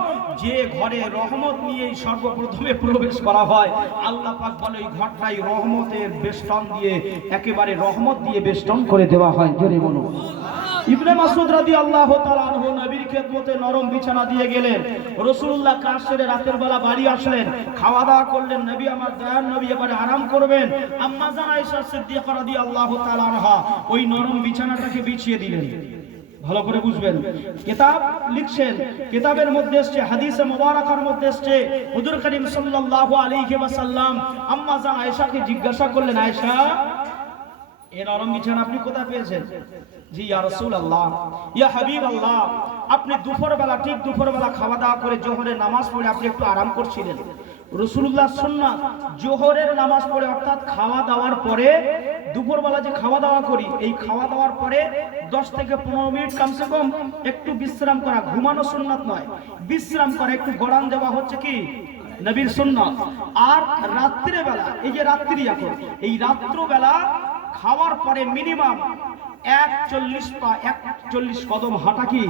যে ঘরে রহমত নিয়ে সর্বপ্রথমে প্রবেশ করা হয়, আল্লাহ পাক বলে এই ঘরটাই রহমতের বেষ্টন দিয়ে, একেবারে রহমত দিয়ে বেষ্টন করে দেওয়া হয়। জোরে বলুন। ইবনে মাসউদ রাদিয়াল্লাহু তাআলা আনহু নবীর খেদমতে নরম বিছানা দিয়ে গেলেন। রাসূলুল্লাহ কাজ সেরে রাতের বেলা বাড়ি আসলেন, খাওয়া দাওয়া করলেন। নবী আমার দয়ার নবী এবারে আরাম করবেন। আম্মা জান আয়েশা সিদ্দিকা রাদিয়াল্লাহু তাআলা আনহা ওই নরম বিছানাটাকে বিছিয়ে দিলেন। ভালো করে বুঝবেন, কিতাব লিখছেন, কিতাবের মধ্যে এসেছে, হাদিসে মুবারাকার মধ্যে এসেছে, হুজুর করিম সাল্লাল্লাহু আলাইহি ওয়াসাল্লাম আম্মা জান আয়েশাকে জিজ্ঞাসা করলেন, আয়েশা এই নরম বিছানা আপনি কোথায় পেয়েছেন? জি ইয়া রাসূলুল্লাহ, ইয়া হাবিবাল্লাহ, আপনি দুপুরবেলা, ঠিক দুপুরবেলা খাওয়া দাওয়া করে জোহরের নামাজ পড়ে আপনি একটু আরাম করছিলেন। রাসূলুল্লাহ সুন্নাত জোহরের নামাজ পড়ে, অর্থাৎ খাওয়া দাওয়ার পরে, দুপুরবেলা যে খাওয়া দাওয়া করি, এই খাওয়া দাওয়ার পরে 10 থেকে 15 মিনিট কমসে কম একটু বিশ্রাম করা, ঘুমানো সুন্নাত নয়, বিশ্রাম করা, একটু গড়ান দেওয়া হচ্ছে কি নবীর সুন্নাত। আর রাত্রে বেলা, এই যে রাত্রি, এখন এই রাত্রবেলা খাওয়ার পরে মিনিমাম 41 কদম হাঁটা কি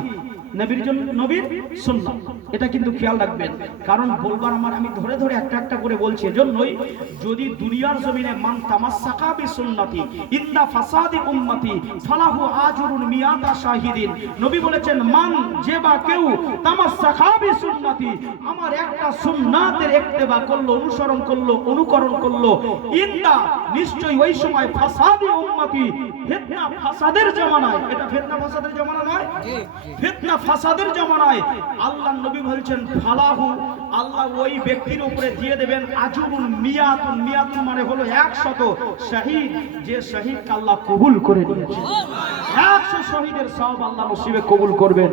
নবীর জন্য নবীর সুন্নাত। এটা কিন্তু খেয়াল রাখবেন, কারণ বলবার আমি ধরে ধরে একটা একটা করে বলছি। এজন্যই যদি দুনিয়ার জমিনে মান তামাসসাকা বিসুন্নতি ইন্দা ফাসাদি উম্মতি ফালাহু আজরুন মিয়াতা শাহিদিন, নবী বলেছেন মান যে বা কেউ তামাসসাকা বিসুন্নতি, আমার একটা সুন্নাতের ইত্তেবা করলো, অনুসরণ করলো, অনুকরণ করলো, ইন্দা নিশ্চয়ই ওই সময় ফাসাদি উম্মতি, ফিতনা ফাসাদের জামানায়, এটা ফিতনা ফাসাদের জামানা নয়, ফিতনা ফাসাদের জামানায় আল্লাহর নবী বলছেন ফালাহু, আল্লাহ ওই ব্যক্তির উপরে দিয়ে দেবেন আজরুন মিয়াতুন, মিয়াতুন মানে হলো 100 শহীদ, যে শহীদকে আল্লাহ কবুল করে নিয়েছে, 100 শহীদের সওয়াব আল্লাহ নসিবে কবুল করবেন।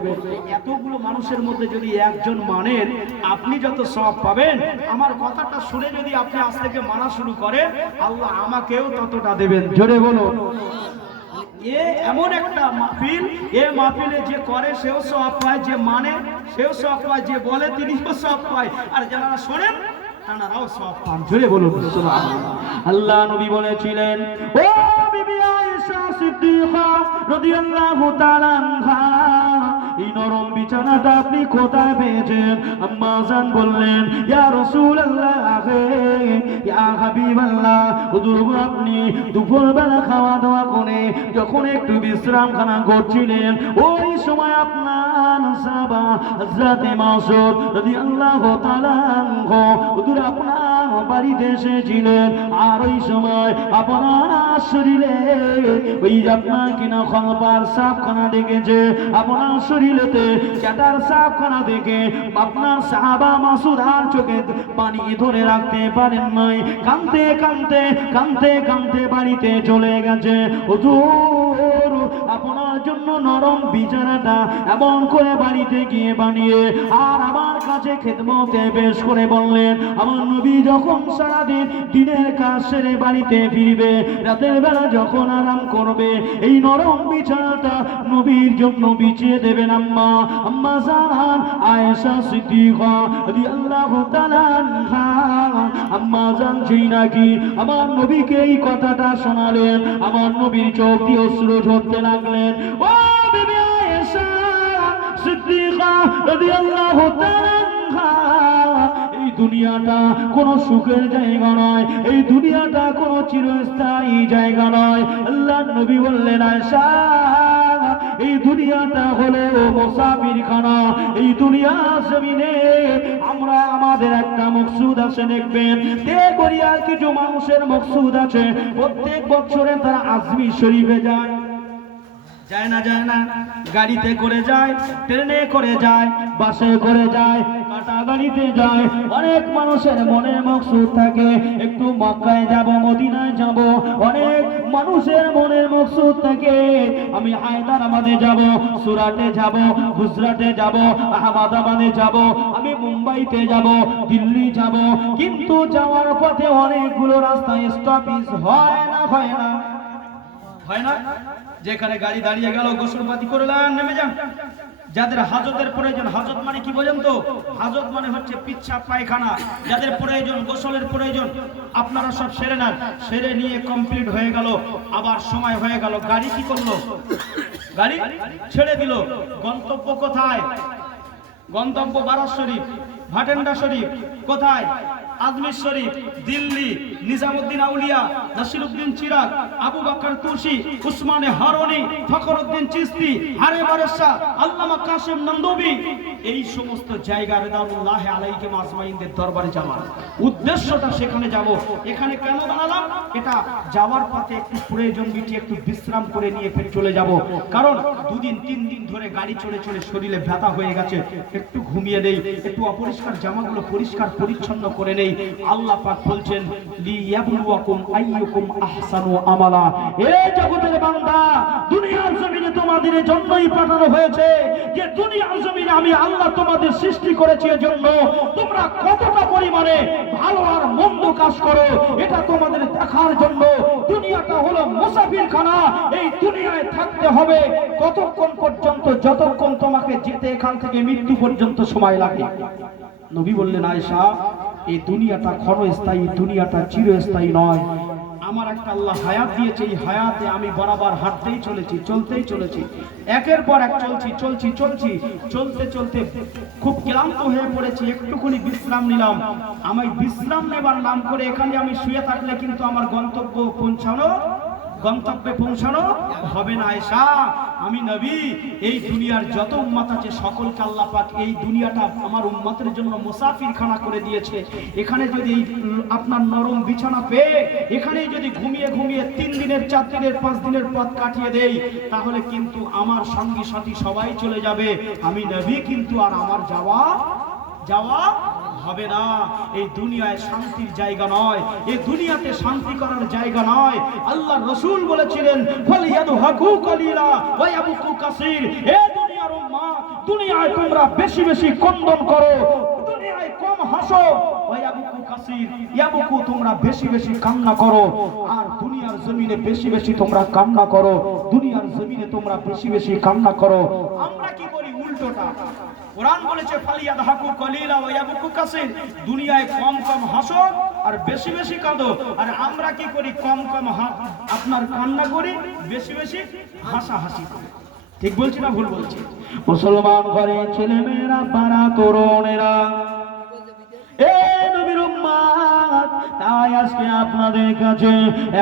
এতগুলো মানুষের মধ্যে যদি একজন মানেন, আপনি যত সওয়াব পাবেন। আমার কথাটা শুনে যদি আপনি আজ থেকে মানা শুরু করেন, আল্লাহ আমাকেও ততটা দেবেন। জোরে বলুন। এ এমন একটা মাহফিল, এ মাহফিলে যে করে সেও সওয়াব পায়, যে মানে সেও সওয়াব পায়, যে বলে তিনিও সওয়াব পায়, আর যারা শোনেন তারাও সওয়াব পান। জোরে বলুন সুবহানাল্লাহ। আল্লাহ নবী বলেছিলেন, ও বিবি আয়েশা সিদ্দিকা রাদিয়াল্লাহু তাআলা আনহা, এই নরম বিছানাটা আপনি কোথায় পেয়েছেন? আম্মা জান বললেন, ইয়া রাসূলুল্লাহ, ইয়া হাবিবাল্লাহ, হুজুর আপনি দুপুরবেলা খাওয়া দাওয়া করে যখন একটু বিশ্রামখানা করছিলেন, ওই সময় আপনার সাহাবা হযরত মাসউদ রাদিয়াল্লাহু তাআলা আনহু হুজুর আপনার বাড়িতে এসেছিলেন, আর ওই সময় আপনার শরীরে ওই আপনার কিনা খলপার সাপখানা দেখেছে, আপনার শরীরেতে চাটার সাপখানা দেখে আপনার সাহাবা মাসউদ আর চোখে পানি ধরে রাখতে পারেন নাই, কাঁদতে কাঁদতে কাঁদতে কাঁদতে বাড়িতে চলে গেছে। হুজুর আপনার জন্য নরম বিছানাটা এমন করে বাড়িতে গিয়ে বানিয়ে আর আমার কাছে খেদমতে পেশ করে বললেন, আমার নবী যখন সারাদিন দিনের কাজ সেরে বাড়িতে ফিরবে, রাতের বেলা যখন আরাম করবে, এই নরম বিছানাটা নবীর জন্য বিছিয়ে দেবেন। আম্মা জান আয়েশা সিদ্দিকা রাদিয়াল্লাহু তাআলা আনহা, আম্মা জান যেই নাকি আমার নবীকে এই কথাটা শোনালেন, আমার নবীর চোখ দিয়ে অশ্রু ঝরতে লাগলেন। ও বিবি আয়েশা সিদ্দিকা রাদিয়াল্লাহু তাআলা আনহা, এই দুনিয়াটা কোনো সুখের জায়গা নয়, এই দুনিয়াটা কোনো চিরস্থায়ী জায়গা নয়। আল্লাহর নবী বললেন, আয়েশা এই দুনিয়াটা হলো মুসাফিরখানা, এই দুনিয়া জমিনে আমরা আমাদের একটা মকসুদ আছে। দেখবেন দেগরিয়ার কিছু মানুষের মকসুদ আছে, প্রত্যেক বছরে তারা আজমির শরীফে যায়, যায় না যায় না, গাড়িতে করে যায়, ট্রেনে করে যায়, বাসে করে যায়, কাটা গাড়িতে যায়। অনেক মানুষের মনের মকসুদ থাকে একটু মক্কায় যাব, মদিনায় যাব। অনেক মানুষের মনের মকসুদ থাকে আমি হায়দ্রাবাদে যাব, সুরাটে যাব, গুজরাটে যাব, আহমেদাবাদে যাব, আমি মুম্বাইতে যাব, দিল্লি যাব। কিন্তু যাওয়ার পথে অনেকগুলো রাস্তায় স্টপেজ হয় না, হয় না, হয় না। যেখানে গাড়ি দাঁড়িয়ে গেল, গোসলপাতি করলেন, নেমে যান। যাদের হাজতের প্রয়োজন, হাজত মানে কি বোঝেন তো? হাজত মানে হচ্ছে পিচ্ছা পায়খানা। যাদের প্রয়োজন, গোসলের প্রয়োজন, আপনারা সব সেরে নেন, সেরে নিয়ে কমপ্লিট হয়ে গেল, আবার সময় হয়ে গেল, গাড়ি কি করলো? গাড়ি ছেড়ে দিল। গন্তব্য কোথায়? গন্তব্য বারাজ শরীফ, ভাটেন্ডা শরীফ, কোথায়? আজমির শরীফ, দিল্লি, নিজামুদ্দিন আউলিয়া, নাসিরউদ্দিন চিরাগ, আবু বকর তুসি, উসমানে হারুনি, ফখরউদ্দিন চিশতি, হারে বারেশা, আল্লামা কাসেম নন্দবী, এই সমস্ত জায়গা রিদওয়ানুল্লাহি আলাইহিম আজমাইনদের দরবারে যাওয়ার উদ্দেশ্যটা সেখানে যাব। এখানে কেন দাঁড়ালাম? এটা যাওয়ার পথে একটু প্রয়োজন মিটিয়ে একটু বিশ্রাম করে নিয়ে ফের চলে যাব। কারণ দুদিন তিন দিন ধরে গাড়ি চড়ে চড়ে শরীরে ব্যথা হয়ে গেছে, একটু ঘুমিয়ে নেই, একটু অপরিষ্কার জামাগুলো পরিষ্কার পরিচ্ছন্ন করে নেই। আল্লাহ পাক বলছেন, লিয়াবলুয়াকুম আইয়ুকুম আহসানু আমালা। এ জগতের বান্দা, দুনিয়ার জমিনে তোমাদের জন্যই পাঠানো হয়েছে, যে দুনিয়ার জমিনে আমি আল্লাহ তোমাদের সৃষ্টি করেছি এজন্য তোমরা কতটা পরিমাণে ভালো আর মন্দ কাজ করো, এটা তোমাদের দেখার জন্য। দুনিয়াটা হলো মুসাফিরখানা, এই দুনিয়ায় থাকতে হবে কতক্ষণ পর্যন্ত? যতক্ষণ তোমাকে যেতে এখান থেকে মৃত্যু পর্যন্ত সময় লাগে। নবী বললেন, আয়েশা এই দুনিয়াটা ক্ষণস্থায়ী, দুনিয়াটা চিরস্থায়ী নয়। আমার একটা আল্লাহ হায়াত দিয়েছে, এই হায়াতে আমি বরাবর হাঁটতেই চলেছি, চলতেই চলেছি, একের পর এক চলছি। চলতে চলতে খুব ক্লান্ত হয়ে পড়েছি, একটুখানি বিশ্রাম নিলাম। আমি বিশ্রাম নেবার নাম করে এখানে আমি শুয়ে থাকলে কিন্তু আমার গন্তব্যে পৌঁছানো হবে না। আয়েশা, আমি নবী, এই দুনিয়ার যত উম্মত আছে সকলকে আল্লাহ পাক এই দুনিয়াটা আমার উম্মতের জন্য মুসাফিরখানা করে দিয়েছে। এখানে যদি আপনার নরম বিছানা পেয়ে এখানেই যদি ঘুমিয়ে 3 দিনের 4 দিনের 5 দিনের পথ কাটিয়ে দেই, তাহলে কিন্তু আমার সঙ্গী সাথী সবাই চলে যাবে, আমি নবী কিন্তু আর আমার যাওয়া হবে না। এই দুনিয়ায় শান্তির জায়গা নয়, এই দুনিয়াতে শান্তি করার জায়গা নয়। আল্লাহ রাসূল বলেছিলেন, ফালিয়াদহাকু কালিলা ওয়া ইয়াবকু কাসীর। এ দুনিয়ার উম্মাহ, দুনিয়ায় তোমরা বেশি বেশি ক্রন্দন করো, দুনিয়ায় কম হাসো। ওয়া ইয়াবকু কাসীর, ইয়াবকু তোমরা বেশি বেশি কান্না করো। আর দুনিয়ার জমিনে বেশি বেশি তোমরা কান্না করো, দুনিয়ার জমিনে তোমরা বেশি বেশি কান্না করো। আমরা কি করি? উল্টোটা। কোরআন বলেছে ফালিয়াদহাকু কালিলা ওয়া ইয়াবকু কাসীর, দুনিয়ায় কম কম হাসো আর বেশি বেশি কাঁদো। আর আমরা কি করি? কম কম আপনার কান্না করি, বেশি বেশি হাসাহাসি করি। ঠিক বলছি না ভুল বলছি? মুসলমান ঘরে ছেলে মেয়েরা, বাড়া তরুণেরা, এ নবীর উম্মত, তাই আজকে আপনাদের কাছে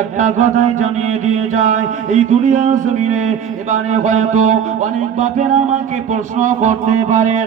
একটা কথাই জানিয়ে দিয়ে যায়। এই দুনিয়া জমিনে এবারে হয়তো অনেক বাপেরা আমাকে প্রশ্ন করতে পারেন,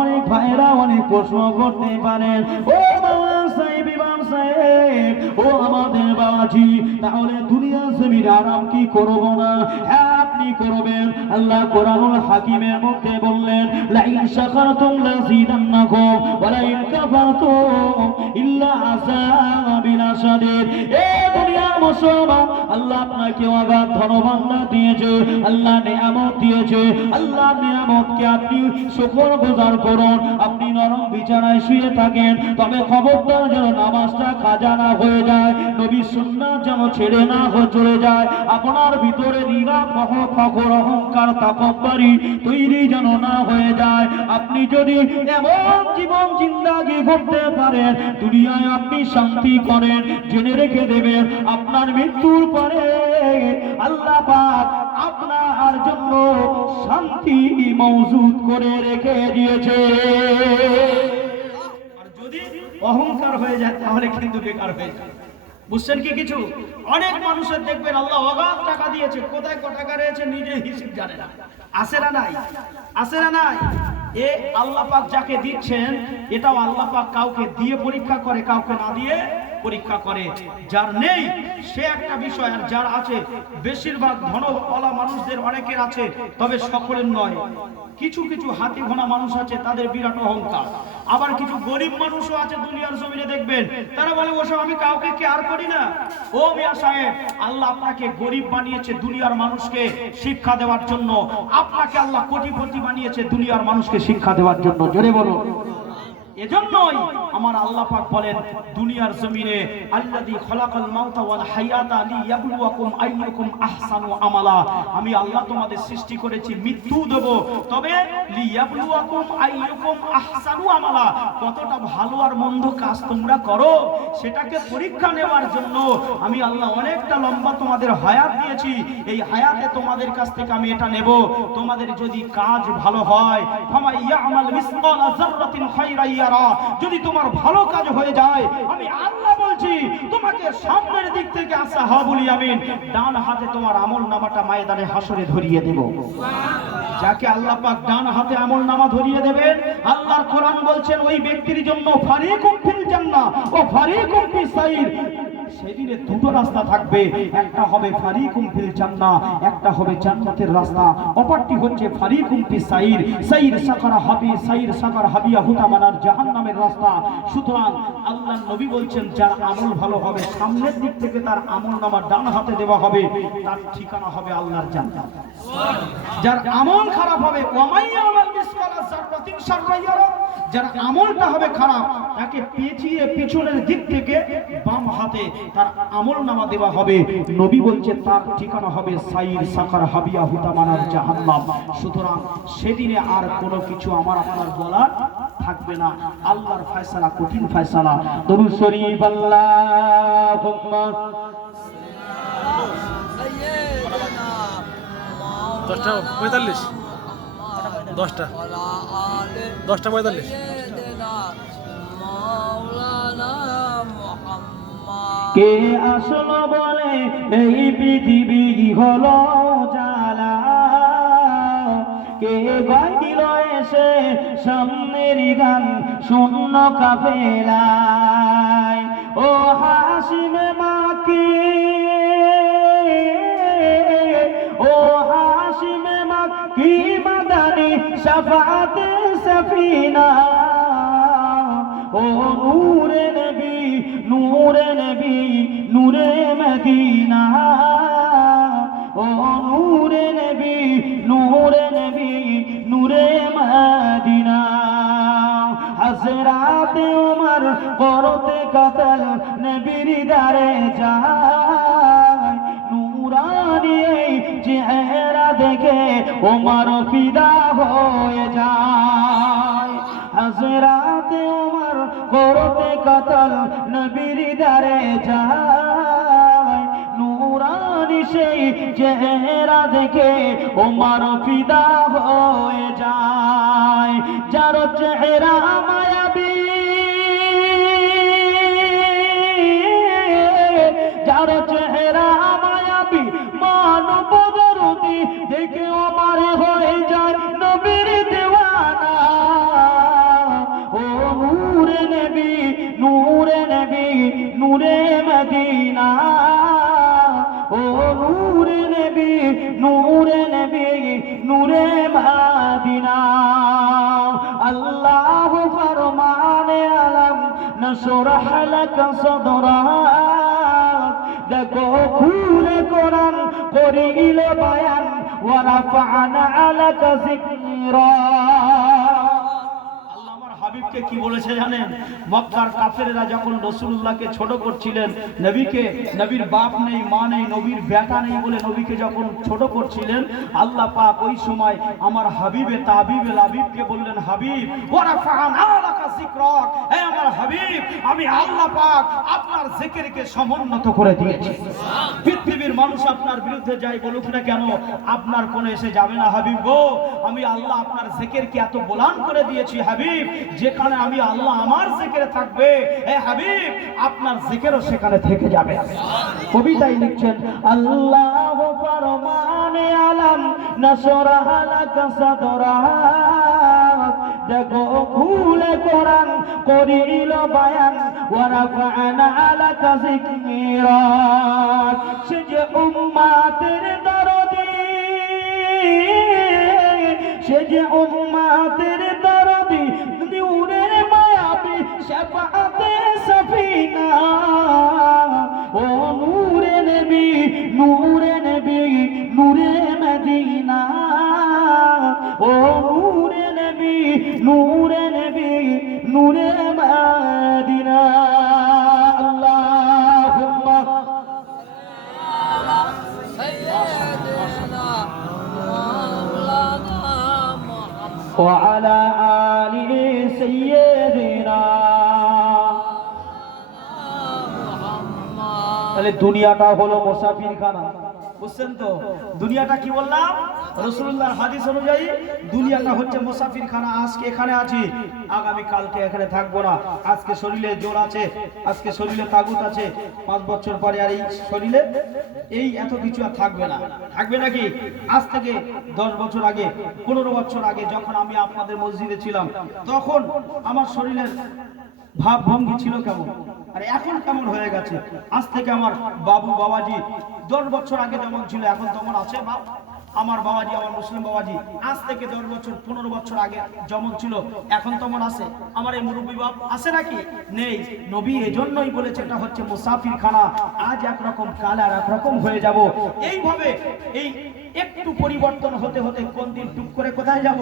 অনেক ভাইয়েরা অনেক প্রশ্ন করতে পারেন, ও বাবা সাহেব, ইমাম সাহেব, ও আমাদের বাবাজি, তাহলে দুনিয়া জমিনে আরাম কি করব না? হ্যাঁ, আপনি করবেন। আল্লাহ কোরআনুল হাকিমের মধ্যে বললেন, লাইন শাকারতুম লাযিদান্নাকুম ওয়া লাইন কাফারতুম ইল্লা আযাবিন শাদীদ। এ দুনিয়ার মুসলমান, আল্লাহ আপনাকে অগাধ ধনভাণ্ডার দিয়েছে, আল্লাহ নিয়ামত দিয়েছে। আল্লাহ নিয়ামতকে আপনি শুকরগুজার করুন। আপনি নরম বিছানায় শুয়ে থাকেন, তবে খবরদার যেন নামাজটা কাজা না হয়ে যায়, নবী সুন্নাত যেন ছেড়ে না চলে যায়, আপনার ভিতরে নিরাপ ফখর অহংকার তাকব্বুরি তৈরি যেন না হয়ে যায়। আপনি যদি এমন জীবন জিন্দাগি করতে পারেন, দুনিয়ায় আপনি শান্তি করেন, জেনে রেখে দেবেন আপনার মৃত্যুর পরে আল্লাহ পাক আপনার জন্য শান্তি মওজুদ করে রেখে দিয়েছে। আর যদি অহংকার হয়ে যায় তাহলে কিন্তু বেকার হয়ে যায়। বুঝছেন কি? কিছু অনেক মানুষের দেখবেন আল্লাহ অগাধ টাকা দিয়েছে, কোথায় কত টাকা রয়েছে নিজে হিসাব জানে না। আসে না নাই? আসে না নাই? এ আল্লাহ পাক যাকে দিচ্ছেন, এটাও আল্লাহ পাক কাউকে দিয়ে পরীক্ষা করে, কাউকে না দিয়ে পরীক্ষা করে। যার নেই সে একটা বিষয়, আর যার আছে, বেশিরভাগ ধনওয়ালা মানুষদের অনেকের আছে, তবে সকলের নয়। কিছু কিছু হাতি ঘোড়া মানুষ আছে, তাদের বিরাট অহংকার। আবার কিছু গরিব মানুষও আছে দুনিয়ার জমিনে, দেখবেন তারা বলে, ওসব আমি কাউকে কেয়ার করি না। ও মিয়া সাহেব, আল্লাহ আপনাকে গরিব বানিয়েছে দুনিয়ার মানুষকে শিক্ষা দেওয়ার জন্য, আপনাকে আল্লাহ কোটিপতি বানিয়েছে দুনিয়ার মানুষকে শিক্ষা দেওয়ার জন্য। জোরে বলো। এজন্যই আমার আল্লাহ পাক বলেন দুনিয়ার জমিনে, আল্লাযী খলাকাল মাউতা ওয়াল হায়াতা লিয়াবলুয়াকুম আইয়ুকুম আহসানু আমালা। আমি আল্লাহ তোমাদের সৃষ্টি করেছি মৃত্যু দেব, তবে লিয়াবলুয়াকুম আইয়ুকুম আহসানু আমালা, কতটা ভালো আর মন্দ কাজ তোমরা করো সেটাকে পরীক্ষা নেওয়ার জন্য আমি আল্লাহ অনেকটা লম্বা তোমাদের হায়াত দিয়েছি। এই হায়াতে তোমাদের কাছ থেকে আমি এটা নেব, তোমাদের যদি কাজ ভালো হয়, ফামা ইয়ামাল মিসকালা যাররাতিন খায়রান ইয়ারা, যদি তোমার ভালো কাজ হয়ে যায়, আমি আল্লাহ বলছি তোমাকে সামনের দিক থেকে আসহাবুল ইয়ামিন ডান হাতে তোমার আমলনামাটা ময়দানে হাসরে ধরিয়ে দেব। যাকে আল্লাহ পাক ডান হাতে আমলনামা ধরিয়ে দেবেন, আল্লাহর কোরআন বলছেন ওই ব্যক্তির জন্য ফারিকুম ফিল জান্নাহ ও ফারিকুম ফিস সাইর। সেদিনে দুটো রাস্তা থাকবে, একটা হবে ফারিকুম ফিল জান্নাহ, একটা হবে জান্নাতের রাস্তা, অপরটি হচ্ছে ফারিকুম ফিস সাইর। সাইর সাকার হাবি, সাইর সাকার হাবিয়া হুতামানার জাহান্নামের রাস্তা। সুতরাং আল্লাহর নবী বলছেন যার আমল ভালো হবে, সামনের দিক থেকে তার আমলনামা ডান হাতে দেওয়া হবে, তার ঠিকানা হবে আল্লাহর জান্নাত। যার আমল খারাপ হবে, ওয়ামাইয়ামাল মিসকালা যাররাতিন শাররান ইয়ারা, যার আমলটা হবে খারাপ, তাকে পেঁচিয়ে পিছনের দিক থেকে বাম হাতে তার আমলনামা দেওয়া হবে। নবী বলছে তার ঠিকানা হবে সাইর সাকার হাবিয়া হুতামানার জাহান্নাম। সুতরাং সেদিনে আর কোনো কিছু আমার আপনার বলার থাকবে না। আল্লাহর ফয়সালা কঠিন ফয়সালা। দরুদ শরীফ আল্লাহুম্মা 10:45 10:45 কে আসলো বলে এই পৃথিবী হলো জ্বালা, কে গাই দিল এসে সামনের গান শূন্য কাফেলায়। ও হাসিমে মাকে, ও হাসিমে মাকি মাদানি শাফাতে সফিনা, ও নূরে নবী নূরে নবী নূরে মদিনা, ও নূরে নবী নূরে নবী নূরে মদিনা। হযরতে ওমর করতে কতল নবীর দারে যায়, নূরানি এই চেহারা দেখে ওমর ফিদা হয়ে যায়। হযরতে ওমর করতে কতল নবীর দারে যায়, নূরানি সেই চেহারা দেখে ওমর ফিদা হয়ে যায়। যার চেহারা মায়াবী, যার চেহারা মায়াবী মানব দরদি দেখে ওমর হয়ে যায় নবীর দেওয়ানা। ও নূরে নবী নূরে নবী নূরে মদিনা, ও নূরে নবী নূরে নবী নূরে মদিনা। আল্লাহ ফরমানে আলম নশরহ লাক সদরাক, দেখো খুলে কোরআন করিল বায়ান ওয়া রাফা'না আলাকা যিকরা। হাবিবকে কি বলেছে জানেন? মক্কার কাফেররা যখন রাসূলুল্লাহকে ছোট করছিলেন, নবীকে, নবীর বাপ নেই মা নেই নবীর বেটা নেই বলে নবীকে যখন ছোট করছিলেন, আল্লাহ পাক ওই সময় আমার হাবিবে তাবিবে লাবিবকে বললেন, হাবিব ওয়া রাফা'না লাকা যিকরাক, হে আমার হাবিব আমি আল্লাহ পাক আপনার জিকিরকে সমুন্নত করে দিয়েছি। পৃথিবীর মানুষ আপনার বিরুদ্ধে যাই বলুক না কেন, আপনার কোণে এসে যাবে না হাবিব গো। আমি আল্লাহ আপনার জিকিরকে এত বোলান করে দিয়েছি হাবিব, যেখানে আমি আল্লাহ আমার জিকিরে থাকবে, হে হাবিব আপনার জিকিরও সেখানে থেকে যাবে। কবিতায় লিখছেন, আল্লাহ ফরমানে আলম নশরহ লাক সদরাক, দেখো খুলে কোরআন করিল বায়ান ওয়া রাফা'না আলাকা যিকরাক। সে যে উম্মাতের দরদি, সে যে উম্মাতের দরদি নূরের মায়াবী শাফাতে সফিনা, ও নূরে নবী নূরে নবী নূরে মদিনা, ও নূরে নবী নূরে নবী নূরে মদিনা। আল্লাহুম্মা ওয়া আলা আলি সাইয়্যিদিনা। তাহলে দুনিয়াটা হলো মুসাফিরখানা, বুঝছেন তো? দুনিয়াটা কি বললাম? রাসূলুল্লাহর হাদিস অনুযায়ী দুনিয়াটা হচ্ছে মুসাফিরখানা। আজকে এখানে আছি, আগামী কালকে এখানে থাকবো না। আজকে শরীরে জোর আছে, আজকে শরীরে তাগুত আছে, 5 বছর পরে আর এই শরীরে এই এত কিছু আর থাকবে না। থাকবে নাকি? আজ থেকে 10 বছর আগে, 15 বছর আগে যখন আমি আপনাদের মসজিদে ছিলাম, তখন আমার শরীরের ভাব ভঙ্গি ছিল কেমন, আর এখন কেমন হয়ে গেছে। আজ থেকে আমার বাবু বাবাজি 10 বছর আগে যেমন ছিল এখন তেমন আছে। বাপ আমার বাবাজি, আমার মুসলিম বাবাজি আজ থেকে 10 বছর 15 বছর আগে যেমন ছিল এখন তেমন আছে। আমার এই মুরব্বী বাপ আছে নাকি? নেই। নবী এজন্যই বলেছে এটা হচ্ছে মুসাফিরখানা। আজ একরকম কাল আর একরকম হয়ে যাব। এইভাবে এই একটু পরিবর্তন হতে হতে কোন দিন টুক করে কোথায় যাব?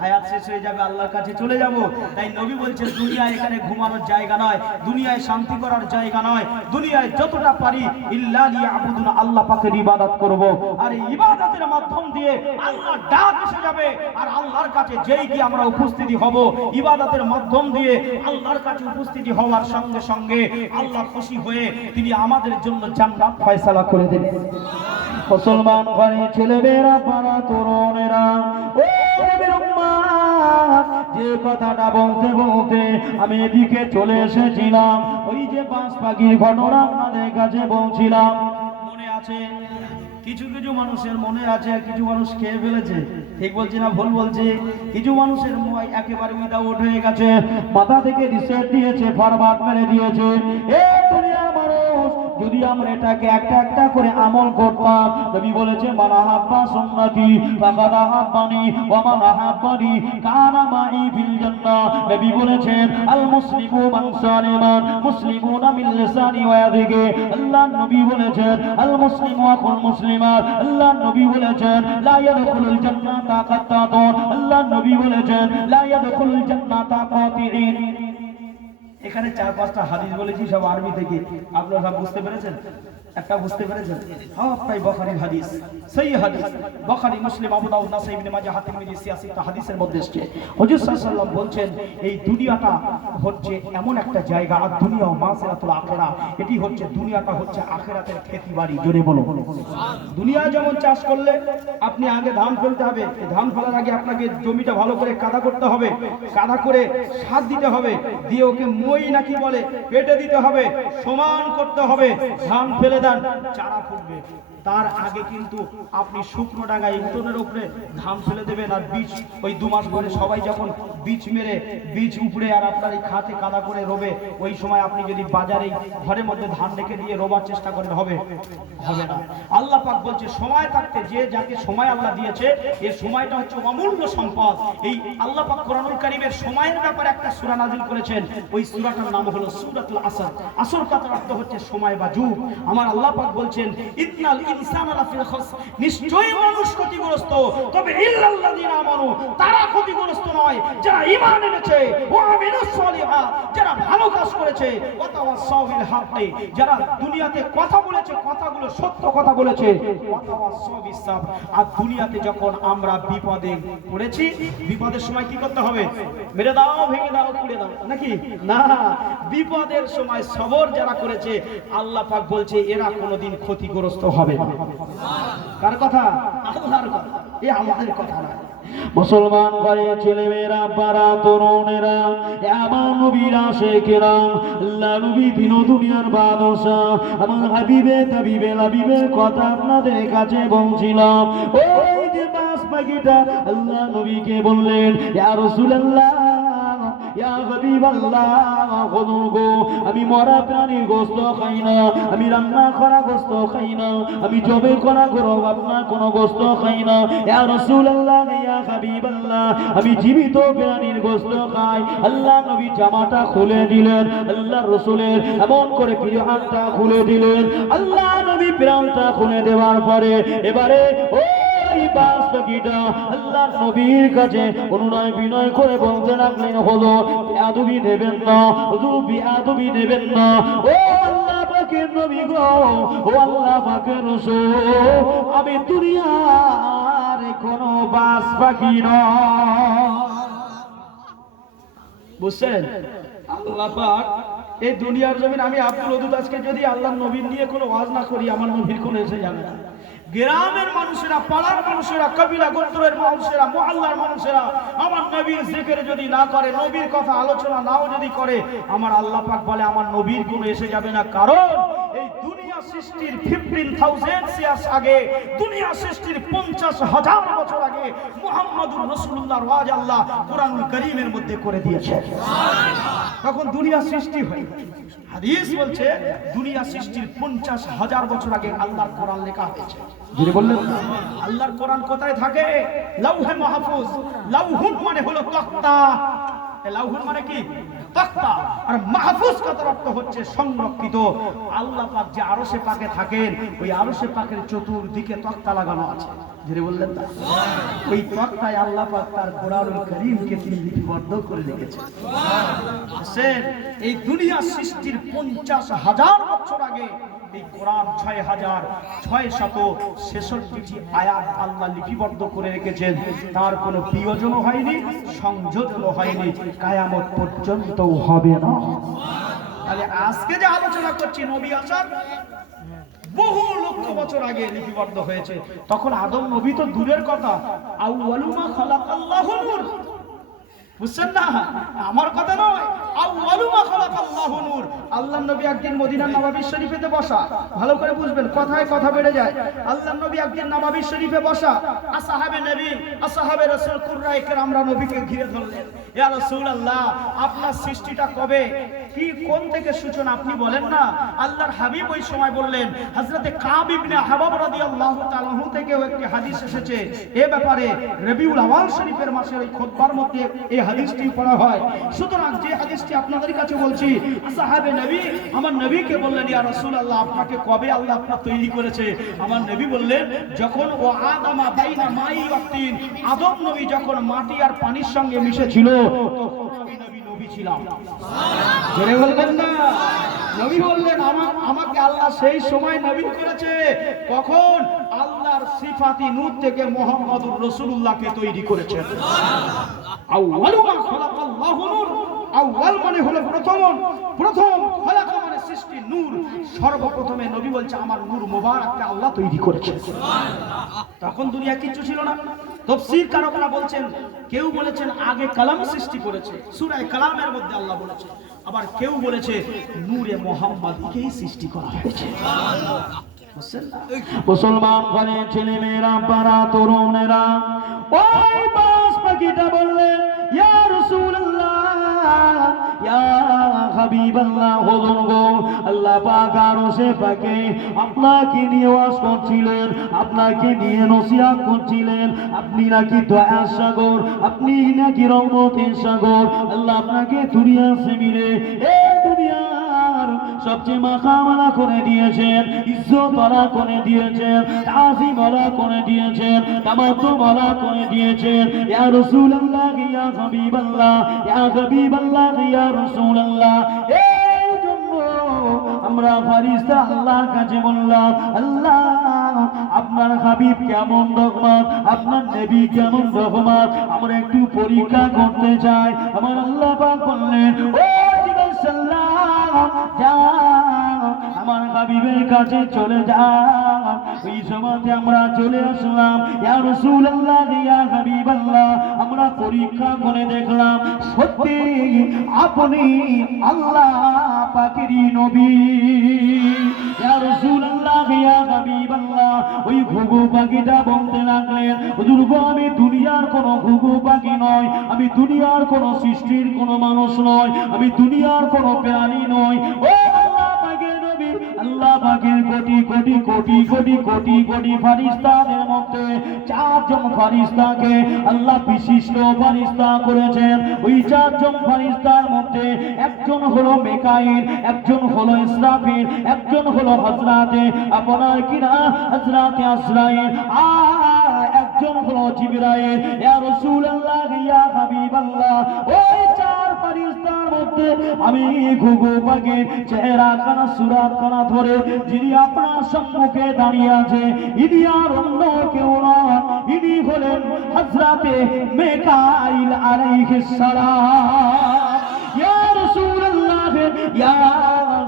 হায়াত শেষ হয়ে যাবে, আল্লাহর কাছে চলে যাব। তাই নবী বলছেন দুনিয়ায় এখানে ঘুমানোর জায়গা নয়, দুনিয়ায় শান্তি করার জায়গা নয়, দুনিয়ায় যতটা পারি ইল্লা লিয়াবুদুন, আল্লাহ পাকের ইবাদত করব। আর এই ইবাদতের মাধ্যম দিয়ে আল্লাহর ডাক এসে যাবে। আর আল্লাহর কাছে যেই কি আমরা উপস্থিতি হব, ইবাদতের মাধ্যম দিয়ে আল্লাহর কাছে উপস্থিতি হওয়ার সঙ্গে সঙ্গে আল্লাহ খুশি হয়ে তিনি আমাদের জন্য জান্নাত ফয়সালা করে দেবেন। মুসলমান ঘরে ছেলেমেয়েরা পাড়া তরুণেরা ও নবীর উম্মাত, যে কথাটা বলতে বলতে আমি এদিকে চলে এসেছিলাম, ওই যে বাস পাখির ঘটনা আপনাদের কাছে বলছিলাম, মনে আছে? কিছু কিছু মানুষের মনে আছে, কিছু মানুষ খেয়ে ফেলেছে। ঠিক বলছি না ভুল বলছি? কিছু মানুষের মুখ একেবারে উইদাউট হয়ে গেছে, মাথা থেকে রিসেট দিয়েছে, ফরমাট মেরে দিয়েছে। এ দুনিয়ার মানুষ, যদি আমরা এটাকে একটা একটা করে আমল করতাম, নবী বলেছে মান আহাব্বা সুন্নতি ফাকাদ আহাব্বানি ওয়া মান আহাব্বানি কানা মাই ফিল জান্নাহ। নবী বলেছেন আল মুসলিমু মান সালিমান মুসলিমুনা মিন লিসানি ওয়া ইয়াদিহি। আল্লাহ নবী বলেছেন আল মুসলিমু আকুল মুসলিমাত। আল্লাহ নবী বলেছেন লা ইয়াদখুলুল জান্নাতা কাত্তাতুন। আল্লাহ নবী বলেছেন লা ইয়াদখুলুল জান্নাতা কাতিঈন। এখানে 4-5টা হাদিস বলেছি, সব আরবি থেকে। আপনারা সব বুঝতে পেরেছেন? একটা বুঝতে পেরেছেন? হ্যাঁ, তাই বুখারীর হাদিস, সহিহ হাদিস, বুখারী, মুসলিম, আবু দাউদ, নাসাঈ, ইবনে মাজাহ, তিরমিজি, সিয়াসিটা হাদিসের মধ্যে এসেছে। হুজুর সাল্লাল্লাহু আলাইহি ওয়াসাল্লাম বলছেন এই দুনিয়াটা হচ্ছে এমন একটা জায়গা, আর দুনিয়াও মাসিরাতুল আখিরা, এটি হচ্ছে দুনিয়াটা হচ্ছে আখিরাতের খেতিবাড়ি। জোরে বলো দুনিয়া যেমন চাষ করলে আপনি আগে ধান ফেলতে হবে, এই ধান ফেলার আগে আপনাকে জমিটা ভালো করে কাদা করতে হবে, কাদা করে সার দিতে হবে, দিয়ে ওকে মই নাকি বলে পেটে দিতে হবে, সমান করতে হবে, ধান ফেলে দেন, চারা ফুটবে। তার আগে কিন্তু আপনি শুকনো ডাঙায় উঠোনের উপরে ধান ফেলে দেবেন, আর বীজ ওই 2 মাস পরে সবাই যখন বীজ মেরে বীজ উপড়ে আর আপনার এই খাতে কাদা করে রোবে, ওই সময় আপনি যদি বাজারে ঘরের মধ্যে ধান রেখে দিয়ে রোবার চেষ্টা করেন, হবে? হবে না। আল্লাহ পাক বলছে সময় থাকতে যে যাকে সময় আল্লাহ দিয়েছে, এই সময়টা হচ্ছে অমূল্য সম্পদ। এই আল্লাহ পাক কোরআনুল কারীমের সময়ের ব্যাপারে একটা সূরা নাযিল করেছেন, ওই সূরাটার নাম হলো সূরাতুল আসর। আসর কথার অর্থ হচ্ছে সময় বা যুগ। আমার আল্লাহ পাক বলছেন ইন্নাল ইনসানা লাফি খুসর, নিশ্চয়ই মানুষ ক্ষতিগ্রস্ত, তবে ইল্লাল্লাযিনা আমানু, তারা ক্ষতিগ্রস্ত নয় যারা ঈমান এনেছে, ওয়া আমিলুস সলিহাত, যারা ভালো কাজ করেছে, ওয়া তাওয়াসাউ বিল হাক্কি, যারা দুনিয়াতে কথা বলেছে, কথাগুলো সত্য কথা বলেছে, ওয়া তাওয়াসাউ বিস সাবর। আর দুনিয়াতে যখন আমরা বিপদে পড়েছি, বিপদের সময় কি করতে হবে? মেরে দাও, ভেঙে দাও, পুড়ে দাও, নাকি? না, বিপদের সময় সবর যারা করেছে, আল্লাহ পাক বলছে এরা কোনোদিন ক্ষতিগ্রস্ত হবে না। কার কথা? আল্লাহর কথা, এ আমাদের কথা না। মুসলমান ঘরে ছেলেমেয়েরা, পাড়া তরুণেরা, আমার নবীর আশিকেরা, আল্লাহ নবী দিন দুনিয়ার বাদশা, আমার হাবিবে তাবিবে লাবিবের কথা আপনাদের কাছে বলছিলাম। ওই যে বাস পাখিটা আল্লাহ নবীকে বললেন ইয়া রাসূলুল্লাহ, ইয়া হাবিবাল্লাহ, আমি মরা প্রাণীর গোশত খাই না, আমি রান্না করা গোশত খাই না, আমি জবে করা গরু আপনার কোনো গোশত খাই না। ইয়া রাসূলুল্লাহ, ইয়া হাবিবাল্লাহ, আমি জীবিত প্রাণীর গোশত খাই। আল্লাহ নবী জামাটা খুলে দিলেন, আল্লাহ রাসূলের এমন করে পিরানটা খুলে দিলেন। আল্লাহ নবী পিরানটা খুলে দেওয়ার পরে এবারে ওই বাস পাখিটা আল্লাহ নবীর কাছে অনুনয় বিনয় করে বলতে লাগলেন, হলো বেয়াদবি নেবেন না, হুজুর বেয়াদবি নেবেন না। ও আল্লাহ পাকের নবী গো, ও আল্লাহ পাকের রাসূল, আমি দুনিয়ার কোনো বাস পাখি নয়। বুঝছেন? আল্লাহ পাক এই দুনিয়ার জমিন, আমি আব্দুল ওদুদ আজকে যদি আল্লাহ নবীর নিয়ে কোনো ওয়াজ না করি, আমার নবীর কোনো এসে যাবে না। গ্রামের মানুষেরা, পাড়ার মানুষেরা, কবিলা গোত্রের মানুষেরা, মহল্লার মানুষেরা আমার নবীর জিকির যদি না করে, নবীর কথা আলোচনা নাও যদি করে, আমার আল্লাহ পাক বলে আমার নবীর কোনো এসে যাবে না। কারণ এই দুনিয়া সৃষ্টির 15,000 ইয়ার্স আগে, দুনিয়া সৃষ্টির 50,000 বছর আগে মুহাম্মদুর রাসূলুল্লাহর ওয়াজ আল্লাহ কোরআনুল কারীমের মধ্যে করে দিয়েছে। তখন দুনিয়া সৃষ্টি হয়। হাদিস বলছে দুনিয়া সৃষ্টির 50,000 বছর আগে আল্লাহর কোরআন লেখা হয়েছে। যিনি বললেন আল্লাহর কোরআন কোথায় থাকে? লাউহে মাহফুজ। লাউহুন মানে হলো তক্তা, লাউহুন মানে কি? তক্তা। আর মাহফুজ কথার অর্থ হচ্ছে সংরক্ষিত। আল্লাহ পাক যে আরশে পাকে থাকেন, ওই আরশে পাকের চতুর্দিকে তক্তা লাগানো আছে। যিনি বললেন না, ওই তক্তায় আল্লাহ পাক তার কোরআনুল কারীমকে তিনি লিপিবদ্ধ করে রেখেছেন। আসেন, এই দুনিয়া সৃষ্টির 50,000 বছর আগে এই কোরআন 6,666টি আয়াত আল্লাহ লিপিবদ্ধ করে রেখেছেন। তার কোনো বিয়োজনও হয়নি, সংযোজনও হয়নি, কিয়ামত পর্যন্তও হবে না। তাহলে আজকে যে আলোচনা করছি নবী আসার বহু লক্ষ বছর আগে লিপিবদ্ধ হয়েছে। তখন আদম নবী তো দূরের কথা, আউয়ালু মা খালাকাল্লাহু নূর, বুঝছেন না? আমার কথা নয়, আউয়ালু মা খালাকাল্লাহু নূর। আল্লাহর নবী একদিন মদিনার নববী শরীফেতে বসা, ভালো করে বুঝবেন, কথায় কথা বেড়ে যায়। আল্লাহর নবী একদিন নববী শরীফে বসা, আসহাবে নবী, আসহাবে রাসূল কুররায়ে কেরামরা নবীকে ঘিরে ধরলেন। ইয়া রাসূলুল্লাহ, আপনার সৃষ্টিটা কবে, কি কোন থেকে সূচনা আপনি বলেন না? আল্লাহর হাবিব ওই সময় বললেন, হযরতে কাব ইবনে আহবাব রাদিয়াল্লাহু তাআলা আনহু থেকেও একটি হাদিস এসেছে এ ব্যাপারে। রবিউল আউয়াল শরীফের মাসের এই খুতবার মধ্যে এই হাদিসটি পড়া হয়। সুতরাং যে হাদিসটি আপনাদের কাছে বলছি, আসহাবে নবী আমার নবীকে বললেন, ইয়া রাসূলুল্লাহ, আপনাকে কবে আল্লাহ আপনার তৈরি করেছে? আমার নবী বললেন, যখন ও আদামা বাইনা মাই ওয়া তিন, আদম নবী যখন মাটি আর পানির সঙ্গে মিশেছিল তখন আমি নবী ছিলাম। জোরে বলবেন না? নবী বললেন, আমাকে আল্লাহ সেই সময় নবী করেছে কখন আল্লাহর সিফাতি নূর থেকে মুহাম্মদুর রাসূলুল্লাহকে তৈরি করেছেন। আউয়ালু মা খালাকাল্লাহু নূর, আউয়াল মানে হলো প্রথম, প্রথম খালাকা মানে সৃষ্টি, নূর সর্বপ্রথমে নবী বলছে আমার নূর মোবারককে আল্লাহ তৈরি করেছেন। তখন দুনিয়া কিচ্ছু ছিল না। তাফসীর কারকরা বলছেন, কেউ বলেছেন আগে কালাম সৃষ্টি করেছে, সূরা কালামের মধ্যে আল্লাহ বলেছে, আবার কেউ বলেছে নূরে মুহাম্মদকেই সৃষ্টি করা হয়েছে। মুসলমান ঘরে ছেলে মেয়েরা, পাড়া তরুণেরা, ওই বাস পাখিটা বললেন, ইয়া রাসূলুল্লাহ, ইয়া হাবিবাল্লাহ, হুজুর গো, আল্লাহ পাক আরশে পাকে আপনাকে নিয়ে ওয়াজ করছিলেন, আপনাকে নিয়ে নসিহত করছিলেন, আপনি নাকি দয়ার সাগর, আপনি নাকি রহমতের সাগর, আল্লাহ আপনাকে দুনিয়া জমিনে এই দুনিয়ার সবচেয়ে মাকামালা করে দিয়েছেন, ইজ্জত ওয়ালা করে দিয়েছেন, তাজিম ওয়ালা করে দিয়েছেন, তামাদ্দুম ওয়ালা করে দিয়েছেন। ইয়া রাসূলুল্লাহ, ইয়া হাবিবাল্লাহ, ইয়া হাবিবাল্লাহ, ইয়া রাসূলুল্লাহ। এই জন্য আমরা ফেরেশতা আল্লাহর কাছে বললাম, আল্লাহ আপনার হাবিব কেমন রহমত, আপনার নবী কেমন রহমত, আমরা একটু পরীক্ষা করতে চাই। আমার আল্লাহ পাক বললেন, ও জিবরাইল সাল্লাম, যা আমার হাবিবের কাছে চলে যা। ওই সময়তে আমরা চলে আসলাম, ইয়া রাসূলুল্লাহ, ইয়া হাবিবাল্লাহ, আমরা পরীক্ষা করে দেখলাম সত্যি আপনি আল্লাহ পাকেরই নবী। ইয়া রাসূলুল্লাহ, ইয়া হাবিবাল্লাহ, ওই ঘুঘু পাখিটা বলতে লাগলেন, হুজুর গো, আমি দুনিয়ার কোনো ঘুঘু পাখি নয়, আমি দুনিয়ার কোনো সৃষ্টির কোনো মানুষ নয়, আমি দুনিয়ার কোনো প্রাণী নয়। ও আল্লাহ পাকের নবী, আল্লাহ পাকের কোটি কোটি কোটি কোটি কোটি কোটি ফেরেশতাদের মধ্যে চারজন ফেরেশতাকে আল্লাহ বিশিষ্ট ফেরেশতা করেছেন। ওই চারজন ফেরেশতার মধ্যে একজন হলো মিকাইল, একজন হলো ইসরাফিল, একজন হলো হযরতে আপনার কিনা হযরতে আজরাইল, আর একজন হলো জিবরাইল। ইয়া রাসূলুল্লাহ, ইয়া হাবিবাল্লাহ, ওই চার ফেরেশতার মধ্যে আমি ঘুঘু পাখির চেহারা কানা সুরাত কানা ধরে যিনি আপনার সম্মুখে দাঁড়িয়ে আছে, ইনি আর অন্য কেউ নয়, ইনি হলেন হযরতে মিকাইল আলাইহিস সালাম। ইয়া রাসূলুল্লাহ, ইয়া